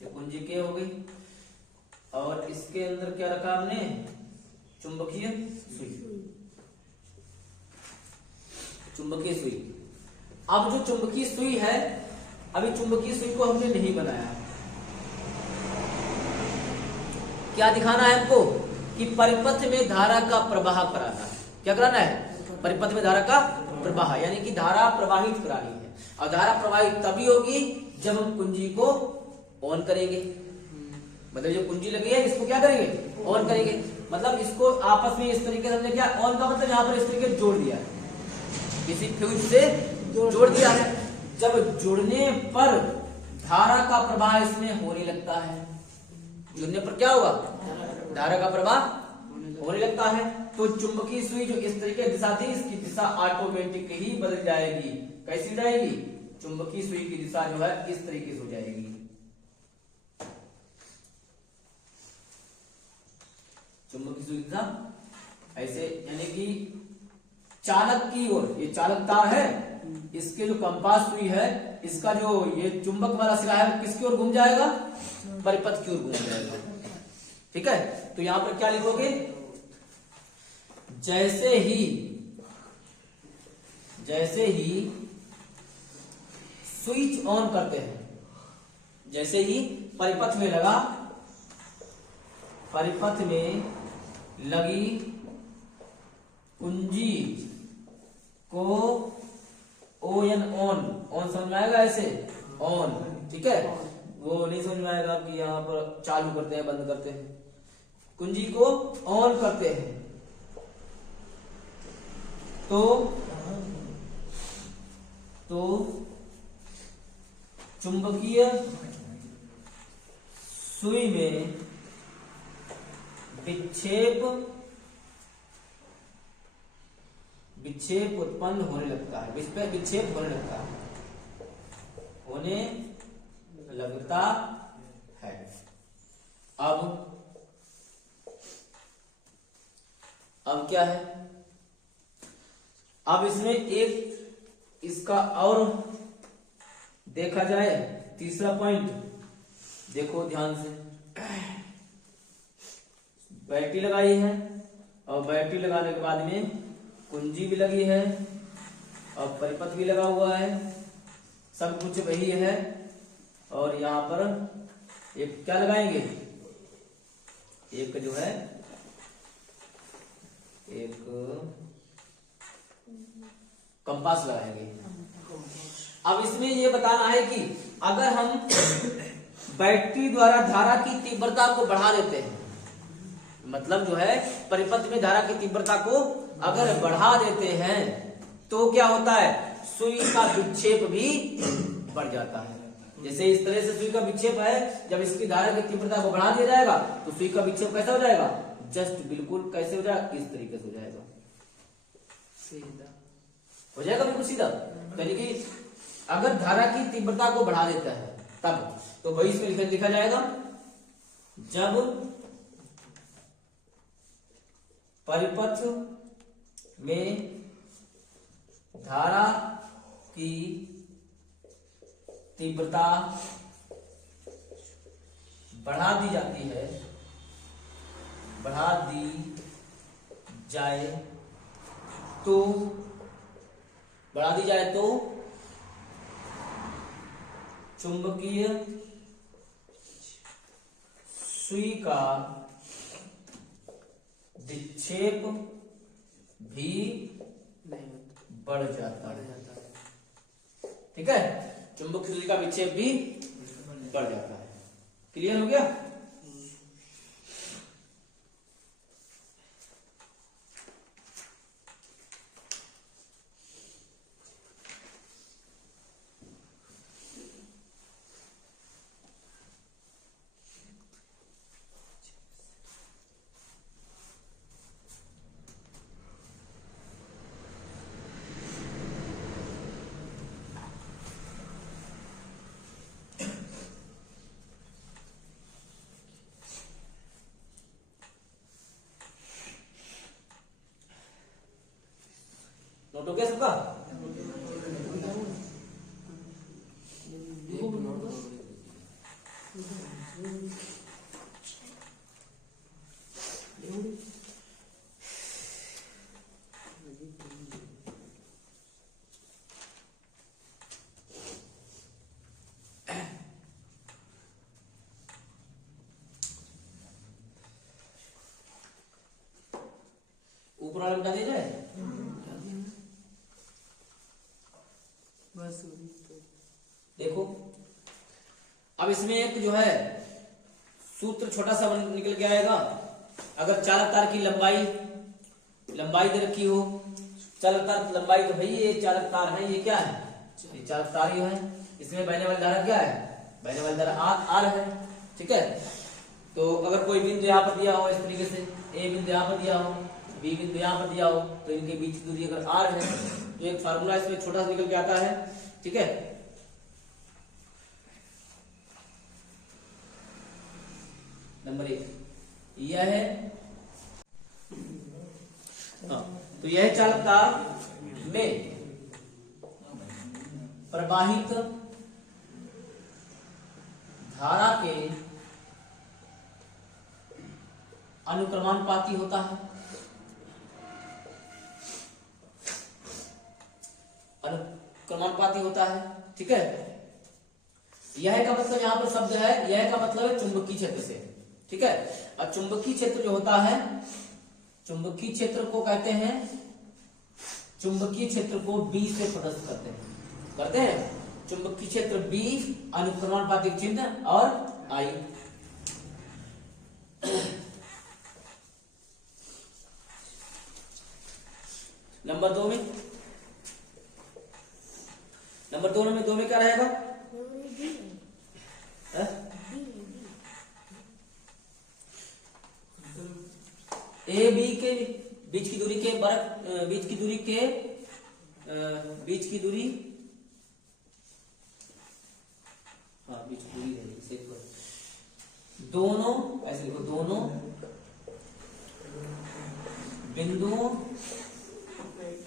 ये कुंजी के हो गई, और इसके अंदर क्या रखा हमने, चुंबकीय सुई। चुंबकीय सुई। अब जो चुंबकीय सुई है, अभी चुंबकीय सुई को हमने नहीं बनाया। क्या दिखाना है हमको कि परिपथ में धारा का प्रवाह कराना। क्या कराना है, परिपथ में धारा का प्रवाह, यानी कि धारा प्रवाहित करानी है। और धारा प्रवाहित तभी होगी जब हम कुंजी को ऑन करेंगे। मतलब जो कुंजी लगी है इसको क्या करेंगे, ऑन करेंगे। मतलब इसको आपस में इस तरीके से हमने क्या, ऑन का मतलब यहाँ पर इस तरीके जोड़ दिया है, किसी फ्यूज से जोड़ दिया है। जब जुड़ने पर धारा का प्रवाह इसमें होने लगता है। जुड़ने पर क्या होगा, धारा का प्रवाह होने लगता है। तो चुंबकीय सुई जो इस तरीके दिशा थी, इसकी दिशा ऑटोमेटिक ही बदल जाएगी। कैसी जाएगी, चुंबकीय सुई की दिशा जो है इस तरीके से हो जाएगी। चुंबकीय सुई दिशा ऐसे, यानी कि चालक की ओर, ये चालक तार है, इसके जो कंपास सुई है, इसका जो ये चुंबक वाला सिरा है किसकी ओर घूम जाएगा, परिपथ की ओर घूम जाएगा। ठीक है, तो यहां पर क्या लिखोगे, जैसे ही स्विच ऑन करते हैं, जैसे ही परिपथ में लगा, परिपथ में लगी कुंजी को ON ऑन समझ में आएगा, ऐसे ऑन। ठीक है, वो नहीं समझ में आएगा कि यहाँ पर चालू करते हैं बंद करते हैं। कुंजी को ऑन करते हैं तो चुंबकीय सुई में विक्षेप उत्पन्न होने लगता है, विक्षेप होने लगता है, होने लगता है। अब क्या है, अब इसमें एक इसका और देखा जाए, तीसरा पॉइंट देखो ध्यान से। बैटरी लगाई है, और बैटरी लगाने के बाद में कुंजी भी लगी है, और परिपथ भी लगा हुआ है, सब कुछ वही है। और यहां पर एक क्या लगाएंगे, एक जो है एक कंपास लगाएंगे। अब इसमें यह बताना है कि अगर हम बैटरी द्वारा धारा की तीव्रता को बढ़ा देते हैं, मतलब जो है परिपथ में धारा की तीव्रता को अगर बढ़ा देते हैं, तो क्या होता है, सुई का विक्षेप भी बढ़ जाता है। जैसे इस तरह से सुई का विक्षेप है, जब इसकी धारा की तीव्रता को बढ़ा दिया जाएगा तो सुई का विक्षेप कैसा हो जाएगा, जस्ट बिल्कुल कैसे हो जाएगा, इस तरीके से हो जाएगा, सीधा हो जाएगा, बिल्कुल सीधा। यानी कि अगर धारा की तीव्रता को बढ़ा देता है तब, तो वही इसमें लिखा जाएगा, जब परिपथ में धारा की तीव्रता बढ़ा दी जाती है, बढ़ा दी जाए तो चुंबकीय सुई का विक्षेप भी बढ़ जाता है। ठीक है, चुंबकीय सुई का विक्षेप भी बढ़ जाता है। क्लियर हो गया? नोट हो गया सबका? ऊपर वाला बता दिया जाए। बस देखो अब इसमें एक जो है सूत्र छोटा सा निकल के आएगा। अगर चालक तार की लंबाई दे रखी हो, चालक तार लंबाई तो भाई ये चालक तार है, ये क्या है, ये चालक तार ही है। इसमें बहने वाली धारा क्या है, बहने वाली धारा आर है। ठीक है, तो अगर कोई बिंदु यहाँ पर दिया हो इस तरीके से, ए बिंदु यहाँ पर दिया हो, बी बिंदु यहाँ पर दिया हो, तो इनके बीच की दूरी अगर आर है तो एक फार्मूला इसमें छोटा सा निकल के आता है। ठीक है, नंबर 1 यह है। तो यह चालक तार में प्रवाहित धारा के अनुक्रमानुपाती होता है। अनुक्रमानुपाती होता है। ठीक है, यह का मतलब यहां पर शब्द है, यह का मतलब है चुंबकीय क्षेत्र से। ठीक है, और चुंबकीय क्षेत्र जो होता है, चुंबकीय क्षेत्र को कहते हैं, चुंबकीय क्षेत्र को बी से प्रदर्शित करते हैं। चुंबकीय क्षेत्र बी, अनुक्रमानुपाती चिन्ह और आई। नंबर 2 में क्या रहेगा, ए बी के बीच की दूरी के बीच की दूरी है दोनों, ऐसे लिखो, दोनों बिंदुओं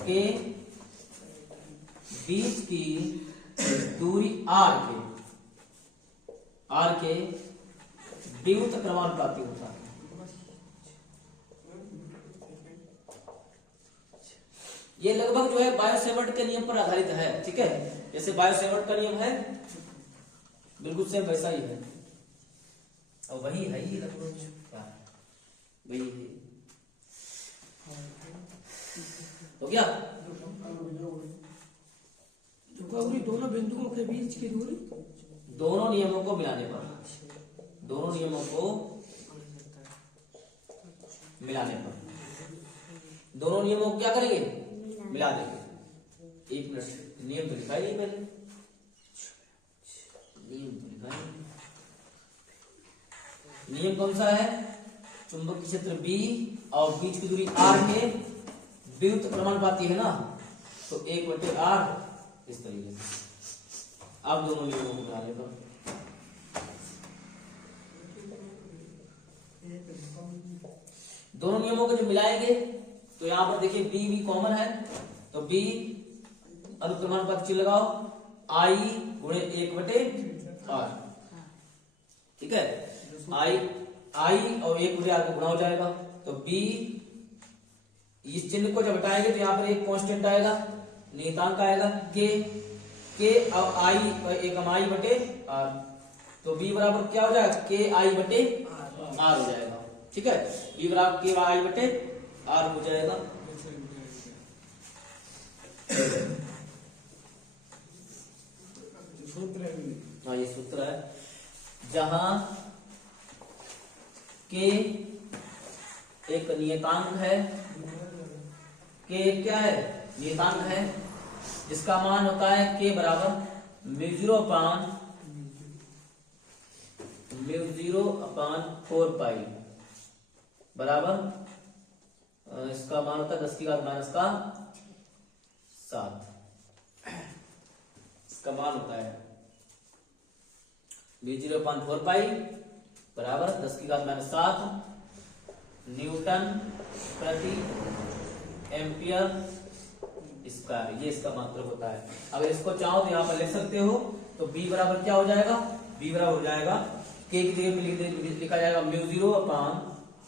के बीच की दूरी आर के द्वियुत क्रमानुपाती होता है। ये लगभग जो है बायोसेवर्ट के नियम पर आधारित है। ठीक है, जैसे बायोसेवर्ट का नियम है बिल्कुल सेम वैसा ही है, और वही है ही लगभग वही है। तो क्या दोनों बिंदुओं के बीच की दूरी, दोनों नियमों को मिलाने पर, दोनों नियमों को मिलाने पर, दोनों नियमों को क्या करेंगे, मिला देंगे। एक मिनट, नियम तो लिखा ही पहले, नियम तो लिखा ही। नियम कौन सा है, चुंबकीय क्षेत्र बी और बीच की दूरी आर के द्वियुत क्रमानुपाती है ना, तो 1/r इस तरीके से। अब दोनों नियमों को मिलाने पर दोनों नियमों को जो मिलाएंगे तो यहां पर देखिए बी भी कॉमन है, तो बी अनुक्रमानुपाती चिन्ह लगाओ, आई गुणे 1/r। ठीक है, आई और 1/r का गुणा हो जाएगा, तो बी, इस चिन्ह को जब हटाएंगे तो यहाँ पर एक कांस्टेंट आएगा, नियतांक आएगा के और आई एकम आई बटे आर, तो बी बराबर क्या हो जाएगा, के आई बटे आर हो जाएगा। ठीक है, बी बराबर के आई बटे आर हो जाएगा। हाँ, ये सूत्र है, जहां के एक नियतांक है, के क्या है, नियतांक है, जिसका मान होता है के बराबर μ0/4 पाई बराबर, इसका मान होता है 10⁻⁷ इसका मान होता है μ0/4 पाई बराबर 10⁻⁷ न्यूटन प्रति एम्पियर स्क्वायर, ये इसका मात्रक होता है। अगर इसको चाहो तो यहाँ पर लिख सकते हो, तो b बराबर क्या हो जाएगा, b बराबर हो जाएगा के की जगह पे लिखा जाएगा mu 0 upon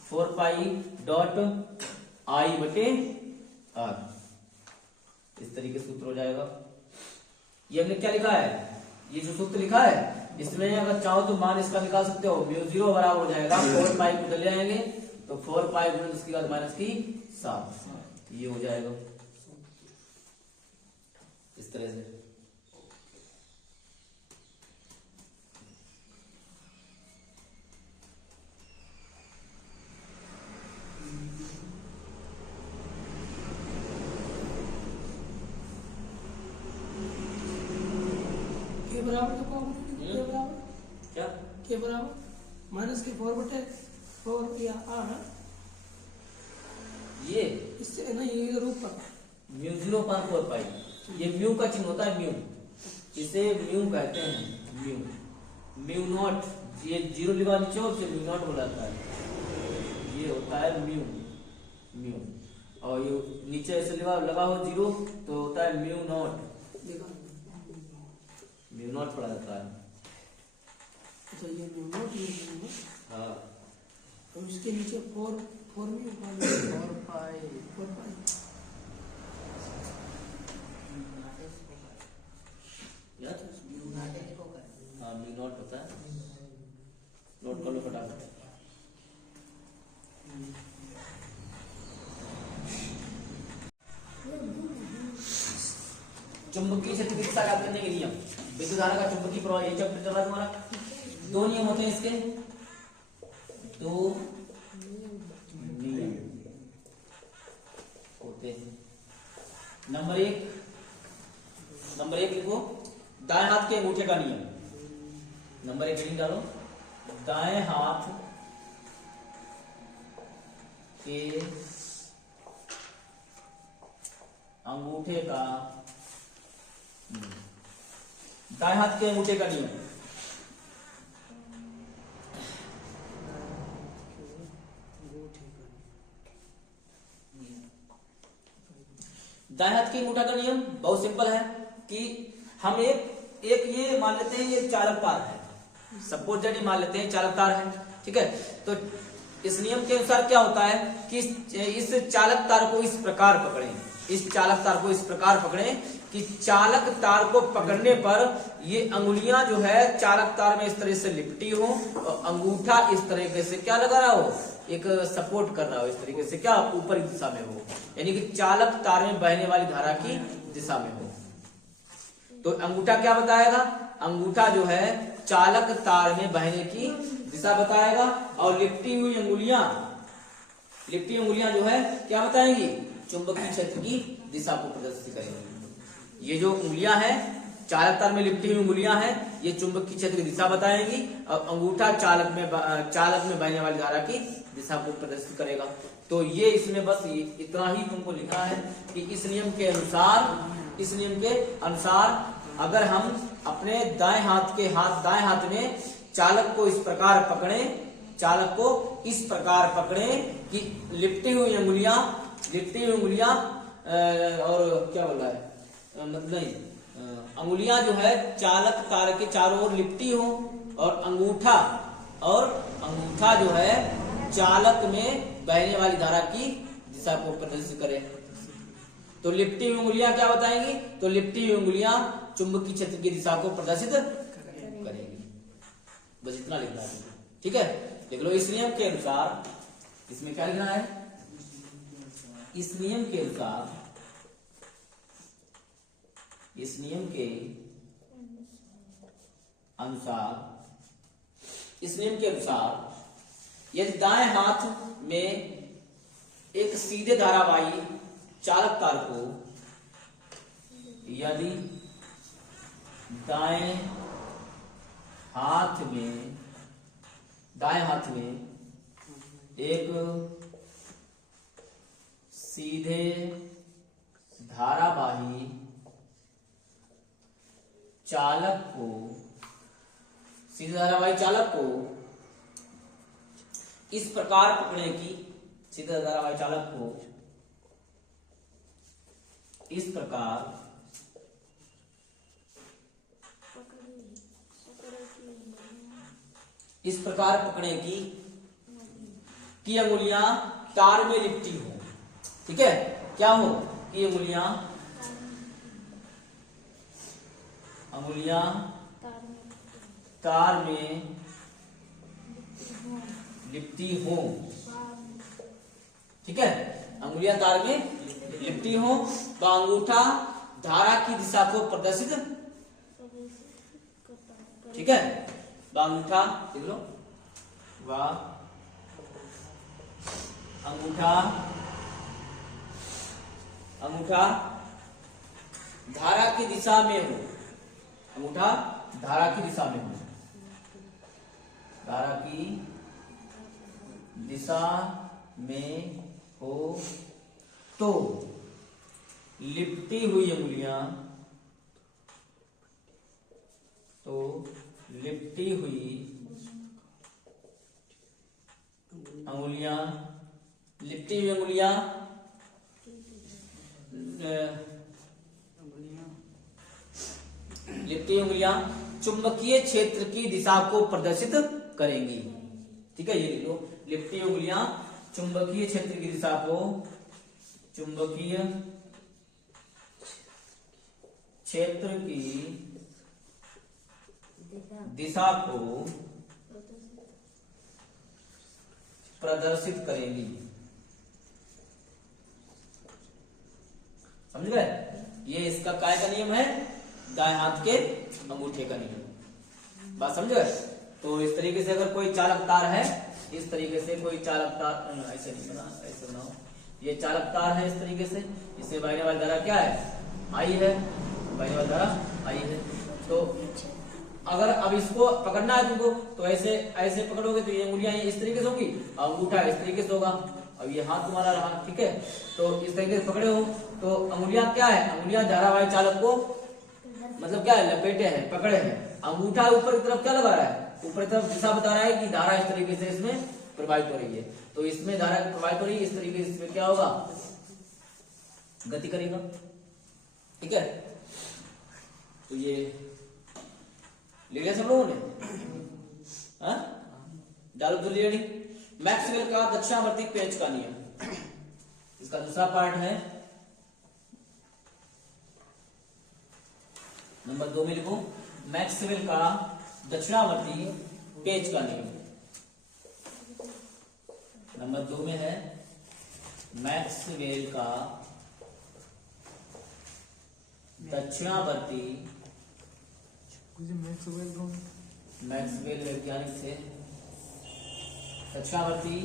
4 Pie dot I बटे आर। इस तरीके से सूत्र हो जाएगा। ये हमने क्या लिखा है, ये जो सूत्र लिखा है इसमें अगर चाहो तो मान इसका निकाल सकते हो। म्यू 0 बराबर हो जाएगा 4 पाई को ले आएंगे तो 4 पाई गुणन उसके बाद माइनस की 7, ये हो जाएगा इस तरह से। के बराबर तो क्या होगा? के बराबर क्या के बराबर माइनस के 4 बटे 4 या आर है ये इससे ना, ये रूप पर म्यू 0 अपान 4 पाई, ये म्यू का चिन्ह होता है म्यू, इसे म्यू कहते हैं म्यू। म्यू नॉट, ये 0 लिखा नीचे हो म्यू नॉट हो जाता है, ये होता है म्यू म्यू। और ये नीचे ऐसे लगा हो 0 तो होता है म्यू नॉट, म्यू नॉट पढ़ा जाता है। अच्छा ये म्यू नॉट, ये म्यू नॉट, हाँ और इसके नीचे 4 में 4 पाई यार हाँ म्यू नॉट होता है, नोट कर लो फटाफट। चुंबकीय क्षेत्र की दिशा ज्ञात करने के नियम, विद्युत धारा का चुंबकीय प्रवाह, ये चैप्टर चल रहा है तुम्हारा। 2 नियम होते हैं इसके, 2 नियम होते हैं। नंबर 1 लिखो, दाएं हाथ के अंगूठे का नियम। नंबर 1 हेडिंग डालो, दाएं हाथ के अंगूठे का, दाएं हाथ के अंगूठे का नियम। दाएं हाथ के अंगूठा का नियम बहुत सिंपल है कि हम एक ये मान लेते हैं ये चालक तार है, सपोज दैट मान लेते हैं चालक तार है, ठीक है। तो इस नियम के अनुसार क्या होता है कि इस चालक तार को इस प्रकार पकड़ें, इस चालक तार को इस प्रकार पकड़ें कि चालक तार को पकड़ने पर ये अंगुलियां जो है चालक तार में इस तरह से लिपटी हो और अंगूठा इस तरीके से क्या लगा रहा हो, एक सपोर्ट कर रहा हो, इस तरीके से क्या ऊपरी दिशा में हो, यानी कि चालक तार में बहने वाली धारा की दिशा में हो। तो अंगूठा क्या बताएगा, अंगूठा जो है चालक तार में बहने की दिशा बताएगा और लिपटी हुई अंगुलियां जो है क्या बताएंगी, चुंबकीय क्षेत्र की दिशा को प्रदर्शित करेंगी। ये जो उंगलियां हैं चालक तार में लिपटी हुई उंगलियां हैं, ये चुंबकीय क्षेत्र की दिशा बताएंगी और अंगूठा चालक में बहने वाली धारा की दिशा को प्रदर्शित करेगा। तो ये इसमें बस इतना ही तुमको लिखना है कि इस नियम के अनुसार अगर हम अपने दाएं हाथ में चालक को इस प्रकार पकड़ें कि लिपटी हुई अंगुलियां और क्या बोल रहा है मतलब अंगुलियां जो है चालक तार के चारों ओर लिपटी हो और अंगूठा जो है चालक में बहने वाली धारा की दिशा को प्रदर्शित करे। तो लिपटी हुई अंगुलियां क्या बताएंगी, तो लिपटी हुई अंगुलियां चुंबकीय क्षेत्र की दिशा को प्रदर्शित करेंगी। बस इतना लिखना है, ठीक है। देख लो इस नियम के अनुसार, इसमें क्या लिखना है, इस नियम के अनुसार यदि दाएं हाथ में एक सीधे धारावाही चालक तार को, यदि दाएं हाथ में एक सीधे धारावाही चालक को इस प्रकार पकड़े कि सीधे धारावाही चालक को इस प्रकार इस प्रकार पकड़े कि अंगुलियां तार में लिपटी हो। ठीक है, क्या हो कि अंगुलियां तार में लिपटी हो। ठीक है, अंगुलियां तार में लिपटी हो व अंगूठा धारा की दिशा को प्रदर्शित। ठीक है, व अंगूठा देख लो, व अंगूठा धारा की दिशा में हो। अंगूठा धारा की दिशा में हो, धारा की दिशा में हो तो लिपटी हुई अंगुलियां, लिपटी हुई अंगुलियां चुंबकीय क्षेत्र की दिशा को प्रदर्शित करेंगी। ठीक है, ये लिख लो, लिपटी अंगुलियां चुंबकीय क्षेत्र की दिशा को, चुंबकीय क्षेत्र की दिशा को प्रदर्शित करेंगी। समझ गए? ये इसका काय का नियम है, दाएं हाथ के अंगूठे का नियम। बात समझ गए? तो इस तरीके से अगर कोई चालक तार है, इस तरीके से कोई चालक तार, ऐसे नहीं बना, ऐसे बनाओ, ये चालक तार है इस तरीके से, इससे बहने वाली धारा क्या है, आई है, बहने वाली धारा आई है। तो अगर अब इसको पकड़ना है तुमको, तो ऐसे ऐसे पकड़ोगे तो ये अंगुलियां इस तरीके से होंगी, अंगूठा इस तरीके से होगा। अब ये हाथ तुम्हारा रहा, ठीक है, तो इस तरीके से पकड़े हो तो अंगुलियां क्या है, अंगुलियां धारावाही चालक को मतलब क्या है, लपेटे हैं, पकड़े हैं। अंगूठा ऊपर की तरफ क्या लगा रहा है, ऊपर की तरफ दिशा बता रहा है कि धारा इस तरीके से इसमें प्रवाहित हो रही है। तो इसमें धारा प्रवाहित हो रही है, इस तरीके से इसमें क्या होगा, गति करेगा। ठीक है, तो ये ले लिया सब लोगों ने? डालो जल्दी रेडी। मैक्सवेल का दक्षिणावर्ती पेंच का नियम, इसका दूसरा पार्ट है, नंबर 2 में लिखो, मैक्सवेल का दक्षिणावर्ती पेंच का नियम। नंबर 2 में है मैक्सवेल का दक्षिणावर्ती, मैक्सवेल वैज्ञानिक थे, दक्षिणावर्ती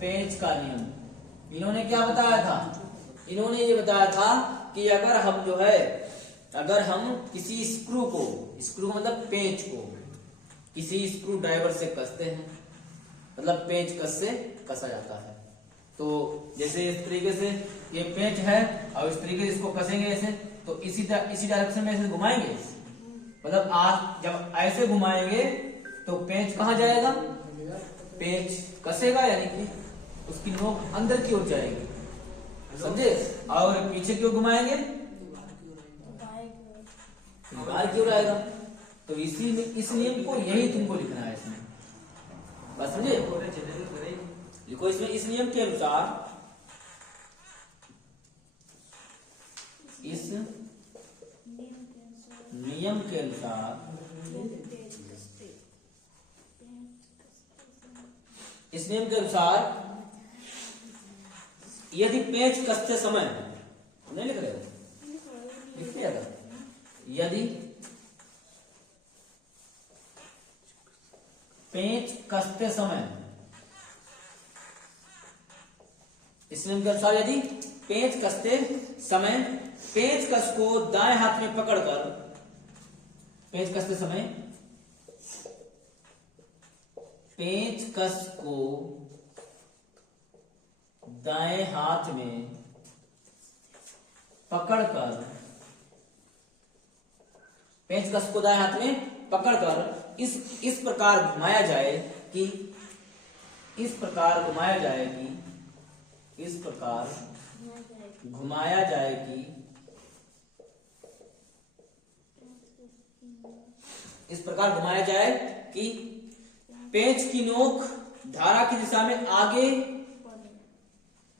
पेंच का नियम। इन्होंने क्या बताया था, इन्होंने ये बताया था कि अगर हम जो है, अगर हम किसी स्क्रू को, स्क्रू मतलब पेंच को किसी स्क्रू ड्राइवर से कसते हैं, मतलब पेंच कस से कसा जाता है, तो जैसे इस तरीके से ये पेंच है और इस तरीके से इसको कसेंगे ऐसे, तो इसी डायरेक्शन में ऐसे घुमाएंगे, मतलब आप जब ऐसे घुमाएंगे तो पेंच कहाँ जाएगा, पेंच कसेगा, यानी कि उसकी नोक अंदर की ओर जाएगी, समझे, और पीछे क्यों घुमाएंगे, बाहर की ओर आएगा। तो इस नियम को यही तुमको लिखना है इसमें, बस समझे, लिखो इसमें, इस नियम के अनुसार, इस नियम के अनुसार, इस नियम के अनुसार यदि पेंच कसते समय, नहीं लिख रहे, लिख लिया था, यदि पेंच कसते समय, इस नियम के अनुसार यदि पेंच कसते समय पेंच कस को दाएं हाथ में पकड़कर, पेंच कसते समय पेंच कस को दाएं हाथ में पकड़कर, पेंच कस को दाएं हाथ में पकड़कर इस प्रकार घुमाया जाए कि, इस प्रकार घुमाया जाए कि, इस प्रकार घुमाया जाए कि इस प्रकार घुमाया जाए कि पेंच की नोक धारा की दिशा में आगे,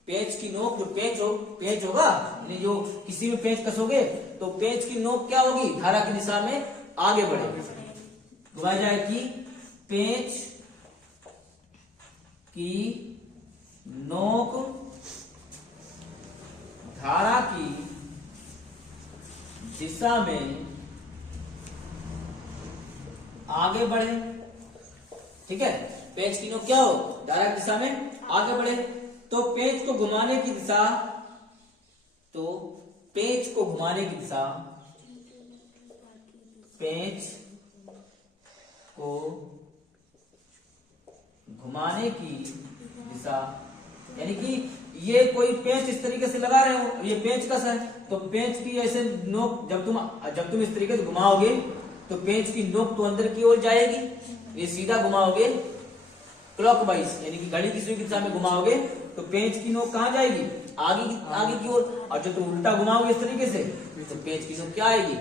पेंच की नोक जो पेंच होगा, जो किसी में पेंच कसोगे तो पेंच की नोक क्या होगी, धारा की दिशा में आगे बढ़ेगी। घुमाया जाए कि पेंच की नोक धारा की दिशा में आगे बढ़े। ठीक है, पेंच की नोक क्या हो, धारा की दिशा में आगे बढ़े। तो पेंच को घुमाने की दिशा, तो पेंच को घुमाने की दिशा, पेंच को घुमाने की दिशा, यानी कि ये कोई पेंच इस तरीके से लगा रहे हो, ये पेंच कस है, तो पेंच की ऐसे नोक जब तुम इस तरीके से घुमाओगे तो पेंच की नोक तो अंदर की ओर जाएगी। ये सीधा घुमाओगे क्लॉकवाइज, यानी कि घड़ी की सुई की दिशा में घुमाओगे तो पेंच की नोक कहां जाएगी, आगे की ओर। और जब तुम उल्टा घुमाओगे इस तरीके से तो पेंच की नोक क्या आएगी।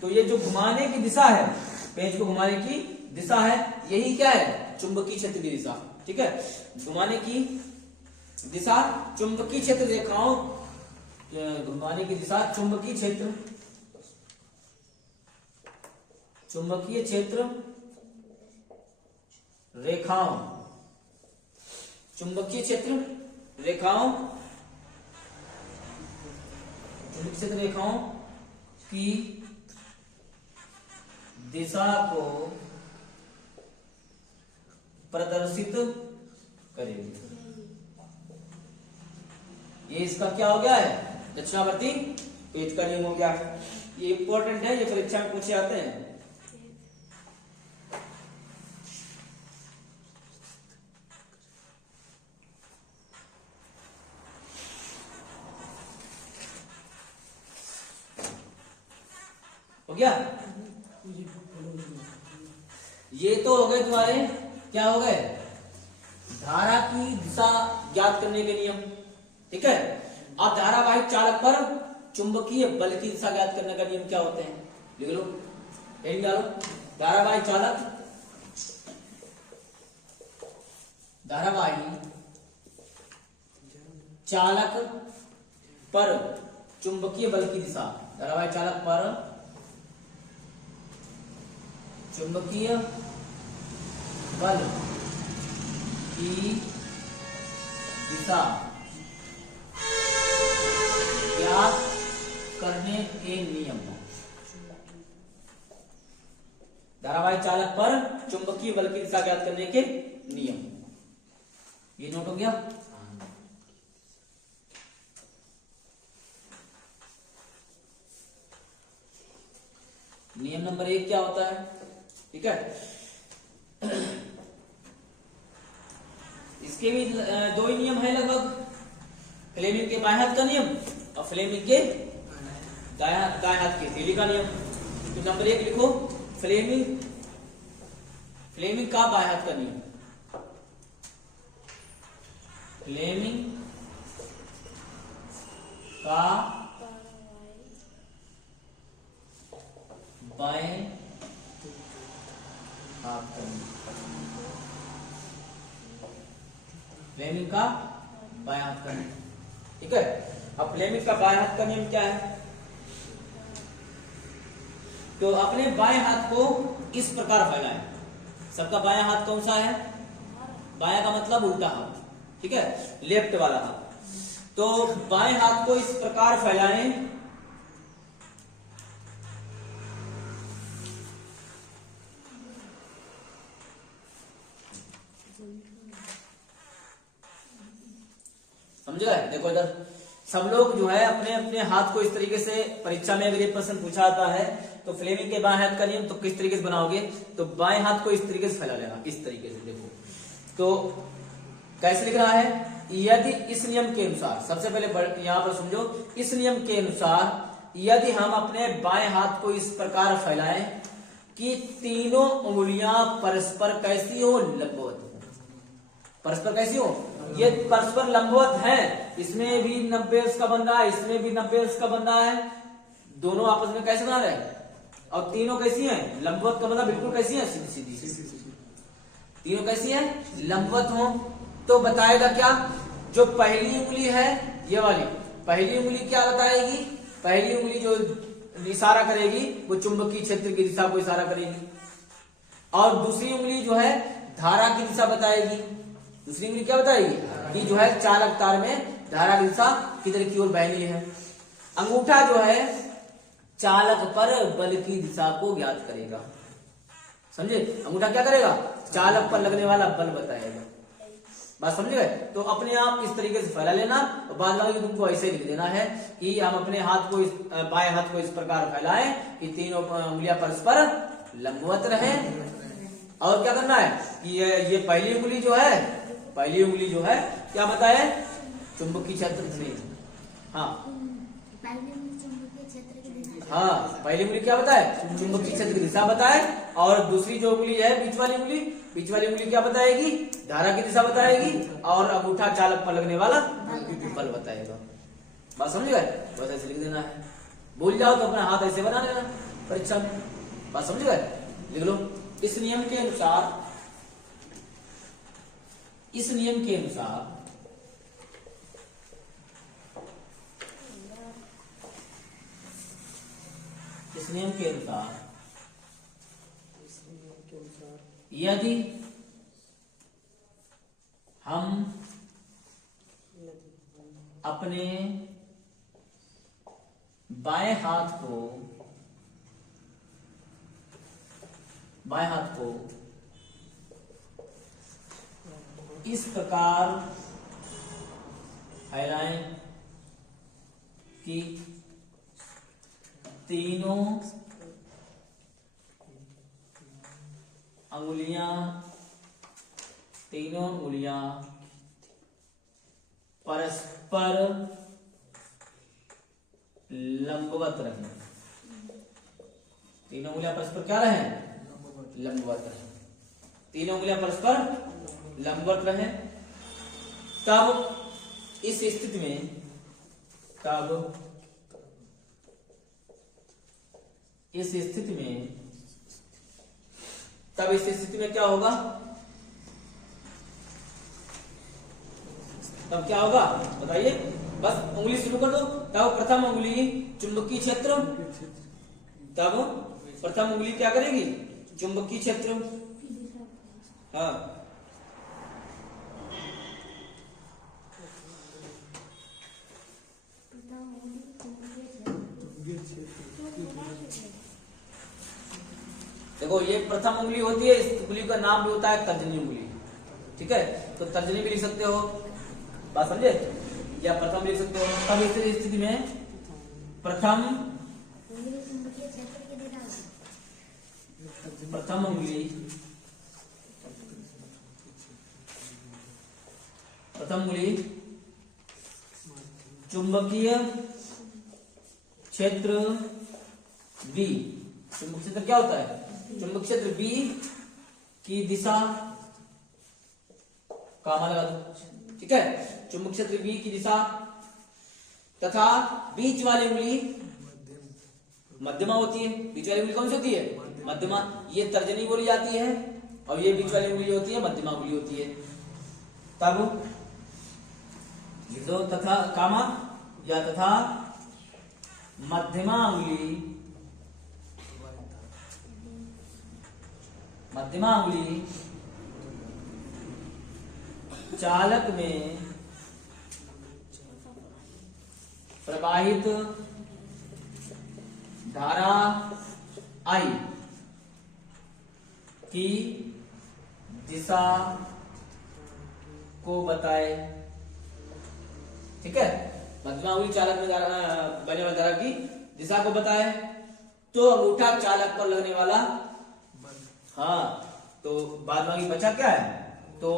तो ये जो घुमाने की दिशा है, पेंच को घुमाने की दिशा है, यही क्या है, चुंबकीय क्षेत्र की दिशा। ठीक है, घुमाने की दिशा चुंबकीय क्षेत्र रेखाओं, घुमाने की दिशा चुंबकीय क्षेत्र, चुंबकीय क्षेत्र रेखाओं, चुंबकीय क्षेत्र रेखाओं, चुंबकीय क्षेत्र रेखाओं की दिशा को प्रदर्शित करेगी। ये इसका क्या हो गया है, दक्षिणावर्ती पेंच का नियम हो गया। ये इंपॉर्टेंट है, ये परीक्षा में पूछे आते हैं। हो गया, ये तो हो गए तुम्हारे, क्या हो गए, धारा की दिशा ज्ञात करने के नियम। ठीक है, अब धारावाहिक चालक पर चुंबकीय बल की दिशा ज्ञात करने का नियम क्या होते हैं, लिख लो, हेडिंग डालो। धारावाहिक चालक पर चुंबकीय बल की दिशा, धारावाहिक चालक पर चुंबकीय बल की दिशा ज्ञात करने के नियम। धारावाहिक चालक पर चुंबकीय बल की दिशा ज्ञात करने के नियम, ये नोट हो गया। नियम नंबर 1 क्या होता है, ठीक है, इसके भी 2 ही नियम है लगभग, फ्लेमिंग के बाएं हाथ का नियम और फ्लेमिंग के दाएं हाथ के थैली का नियम। तो नंबर 1 लिखो, फ्लेमिंग का बाएं हाथ का नियम, फ्लेमिंग का बाएं हाथ का नियम, फ्लेमिंग का बाएं हाथ का नियम। ठीक है, अब फ्लेमिंग का बाएं हाथ का नियम क्या है, तो अपने बाएं हाथ को इस प्रकार फैलाएं। सबका बायां हाथ कौन सा है, बायां का मतलब उल्टा हाथ, ठीक है, लेफ्ट वाला हाथ। तो बाएं हाथ को इस प्रकार फैलाएं समझ गए। देखो इधर सब लोग जो है अपने अपने हाथ को इस तरीके से, परीक्षा में अगर ये प्रश्न पूछा आता है तो फ्लेमिंग के बाएं हाथ का नियम तो किस तरीके से बनाओगे, तो बाएं हाथ को इस तरीके से फैला लेना, इस तरीके से। देखो तो कैसे लिख रहा है, यदि इस नियम के अनुसार, सबसे पहले यहां पर समझो, इस नियम के अनुसार यदि हम अपने बाएं हाथ को इस प्रकार फैलाएं कि तीनों उंगलियां परस्पर कैसी हो, लंबवत हो। परस्पर कैसी हो, ये परस्पर लंबवत है, इसमें भी 90 का बन रहा है, इसमें भी 90 का बन रहा है, दोनों आपस में कैसे बना रहे हैं, और तीनों कैसी हैं? लंबवत का मतलब बिल्कुल कैसी हैं? सीधी सीधी। तीनों कैसी हैं? लंबवत हो। तो बताएगा क्या? जो पहली उंगली है ये वाली, पहली उंगली क्या बताएगी? पहली उंगली जो इशारा करेगी वो चुंबकीय क्षेत्र की दिशा को इशारा करेगी, और दूसरी उंगली जो है धारा की दिशा बताएगी। दूसरी उंगली क्या बताएगी? कि जो है चालक तार में धारा की दिशा किधर की ओर बहनी है। अंगूठा जो है चालक पर बल की दिशा को ज्ञात करेगा। समझे? अंगूठा क्या करेगा? चालक पर लगने वाला बल बताएगा। बात समझ गए? तो अपने आप इस तरीके से फैला लेना, और बाद में तुमको ऐसे लिख देना है कि हम अपने हाथ को बाएं हाथ को इस प्रकार फैलाएं कि तीनों उंगलियां परस्पर लंबवत रहे। और क्या करना है कि ये पहली उंगली जो है, पहली उंगली जो है क्या बताए? चुंबकीय क्षेत्र से। हाँ हाँ, पहली उंगली क्या बताए? चुंबकीय क्षेत्र की दिशा बताए, और दूसरी जो उंगली है बीच वाली उंगली क्या बताएगी? धारा की दिशा बताएगी, और अंगूठा चालक पर लगने वाला बल बताएगा। बात समझ गए? बस ऐसे लिख देना है। भूल जाओ तो अपना हाथ ऐसे बना लेना परीक्षा में। बात समझ गए? लिख लो। इस नियम के अनुसार इस नियम के अनुसार यदि हम अपने बाएं हाथ को इस प्रकार फैलाएं कि तीनों उंगलियां परस्पर लंबवत रहें। तीनों उंगलियां परस्पर क्या रहें? लंबवत रहें। तीनों उंगलियां परस्पर लंबवत रहें। तब इस स्थिति में क्या होगा? तब क्या होगा बताइए? बस उंगली शुरू कर दो। तब प्रथम उंगली चुंबकीय क्षेत्र, तब प्रथम उंगली क्या करेगी? चुंबकीय क्षेत्र। हाँ, देखो ये प्रथम उंगली होती है, इस उंगली का नाम भी होता है तर्जनी उंगली। ठीक है, तो तर्जनी भी लिख सकते हो। बात समझे? या प्रथम लिख सकते हो। तब इस स्थिति में प्रथम उंगली चुंबकीय क्षेत्र बी। चुंबकीय क्षेत्र क्या होता है? चुंबकीय क्षेत्र बी की दिशा कामा लगा दो। ठीक है, चुंबकीय क्षेत्र बी की दिशा तथा बीच वाली उंगली मध्यमा होती है। बीच वाली उंगली कौन सी होती है? मध्यमा। ये तर्जनी बोली जाती है, और ये बीच वाली उंगली होती है मध्यमा उंगली होती है। तब जो तथा कामा या तथा मध्यमा उंगली चालक में प्रवाहित धारा I की दिशा को बताए। ठीक है, मध्यमा उंगली चालक में बने वाली धारा की दिशा को बताए। तो अंगूठा चालक पर लगने वाला, हाँ, तो बाद में बचा क्या है? तो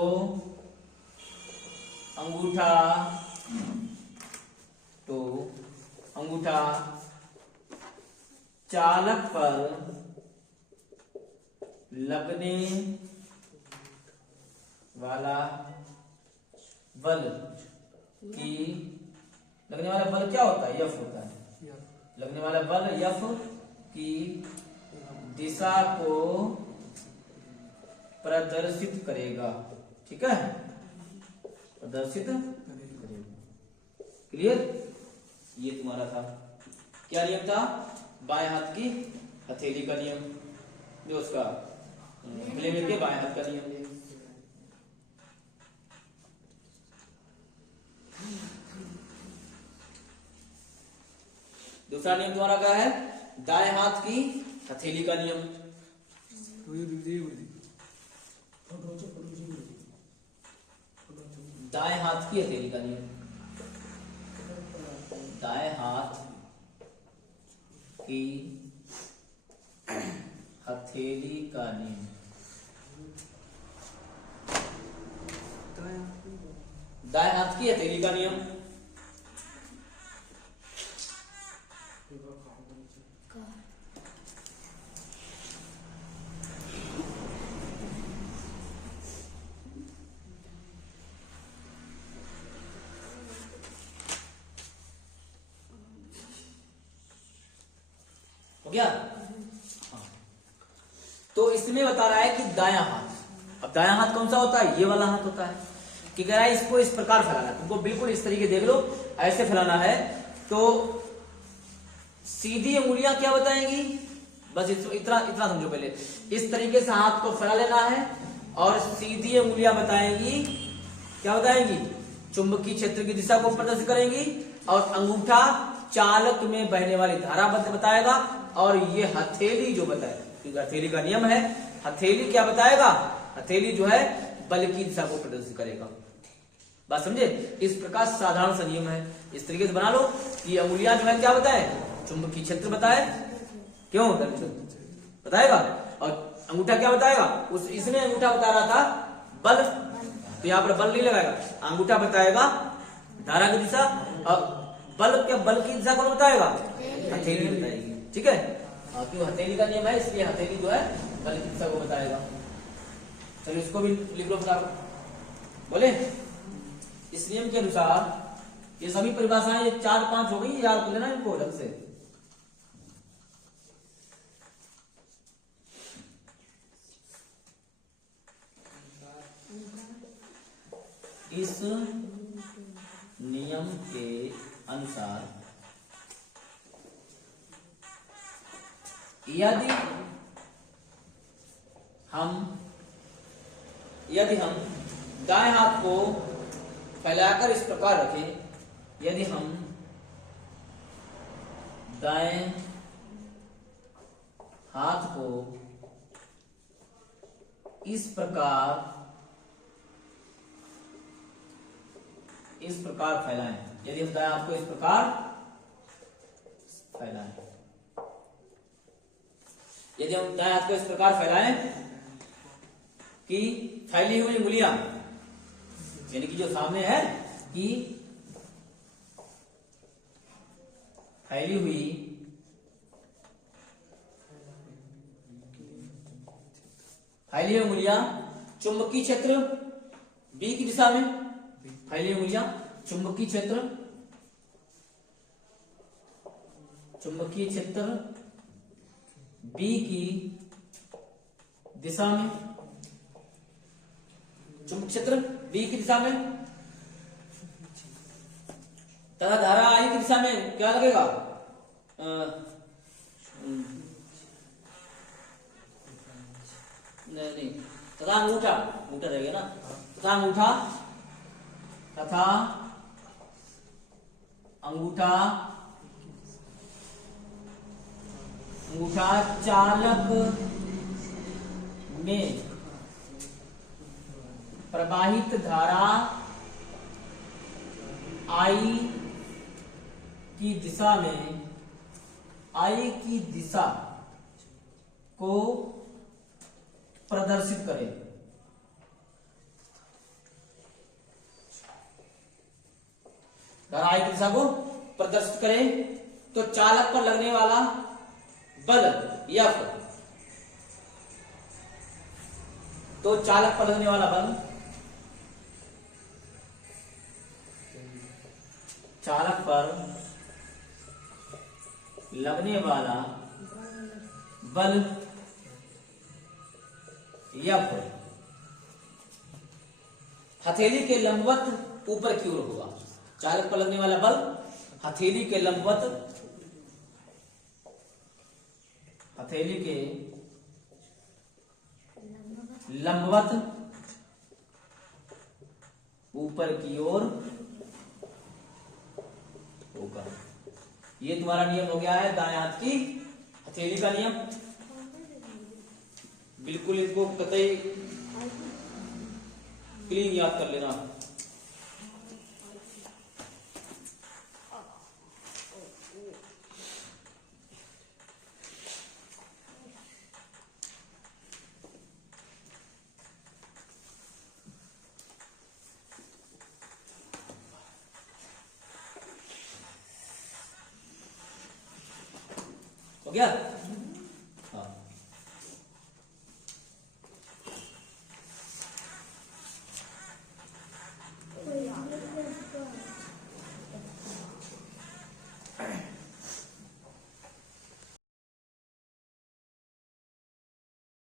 अंगूठा चालक पर लगने वाला बल क्या होता है? F होता है। लगने वाला बल F की दिशा को प्रदर्शित करेगा। ठीक है, प्रदर्शित करेगा। क्लियर? ये तुम्हारा था, क्या नियम था? बाएं हाथ की हथेली का नियम, जो उसका फ्लेमिंग के बाएं हाथ का नियम। दूसरा नियम तुम्हारा क्या है? दाएं हाथ की हथेली का नियम। दाएं हाथ की हथेली का नियम, दाएं हाथ की हथेली का नियम। दाएं हाथ की हथेली का नियम। हो गया? हाँ। तो इसमें बता रहा है कि दायां हाथ, अब दायां हाथ कौन सा होता है? ये वाला हाथ होता है। कि कह रहा है इसको इस प्रकार फैलाना है, तुमको बिल्कुल इस तरीके देख लो, ऐसे फैलाना है। तो सीधी उंगलियां क्या बताएंगी? बस इतना इतना समझो पहले। इस तरीके से हाथ को फैला लेना है और सीधी उंगलियां बताएंगी, क्या बताएंगी? चुंबकीय क्षेत्र की दिशा को प्रदर्शित करेंगी। और अंगूठा चालक में बहने वाली धारा बताएगा। और ये हथेली जो बताए, क्योंकि हथेली का नियम है, हथेली क्या बताएगा? हथेली जो है बल की दिशा को प्रदर्शित करेगा। बात समझे? इस प्रकार साधारण सा नियम है, इस तरीके से बना लो कि अंगुलियां जो है क्या बताए? चुंबकीय क्षेत्र बताए। क्यों बताएगा? और अंगूठा क्या बताएगा? उस इसमें अंगूठा बता रहा था बल, तो यहाँ पर बल नहीं लगाएगा, अंगूठा बताएगा धारा की दिशा। और बल क्या, बल की दिशा कौन बताएगा? हथेली बताएगी। ठीक है, क्यों हथेली का नियम है, इसलिए हथेली जो है बल की दिशा को बताएगा। चलो इसको भी लिख लो फटाफट। बोले इस नियम के अनुसार ये सभी परिभाषाएं, ये 4-5 हो गई, याद कर लेना इनको ढंग से। इस नियम के अनुसार यदि हम दाएं हाथ को फैलाकर इस प्रकार रखें, यदि हम दाएं हाथ को इस प्रकार फैलाएं, यदि हम दाएं हाथ को इस प्रकार फैलाएं, यदि हम दाएं हाथ को इस प्रकार फैलाएं कि फैली हुई उंगलियां, यानी कि जो सामने है कि फैली हुई उंगलियां चुंबकीय क्षेत्र बी की दिशा में, फैली उंगलियां चुंबकीय क्षेत्र बी की दिशा में, चुंबकीय क्षेत्र बी की दिशा में तथा धारा आई की दिशा में क्या लगेगा? नहीं, तथा अंगूठा रहेगा ना, तथा अंगूठा चालक में प्रवाहित धारा आई की दिशा को प्रदर्शित करें। धारा आई की दिशा को प्रदर्शित करें तो चालक पर लगने वाला बल F, तो चालक पर लगने वाला बल, चालक पर लगने वाला बल एफ हथेली के लंबवत ऊपर की ओर होगा। चालक पर लगने वाला बल हथेली के लंबवत, हथेली के लंबवत ऊपर की ओर होगा। ये तुम्हारा नियम हो गया है दाएं हाथ की हथेली का नियम। बिल्कुल इसको कतई क्लीन याद कर लेना। हो गया।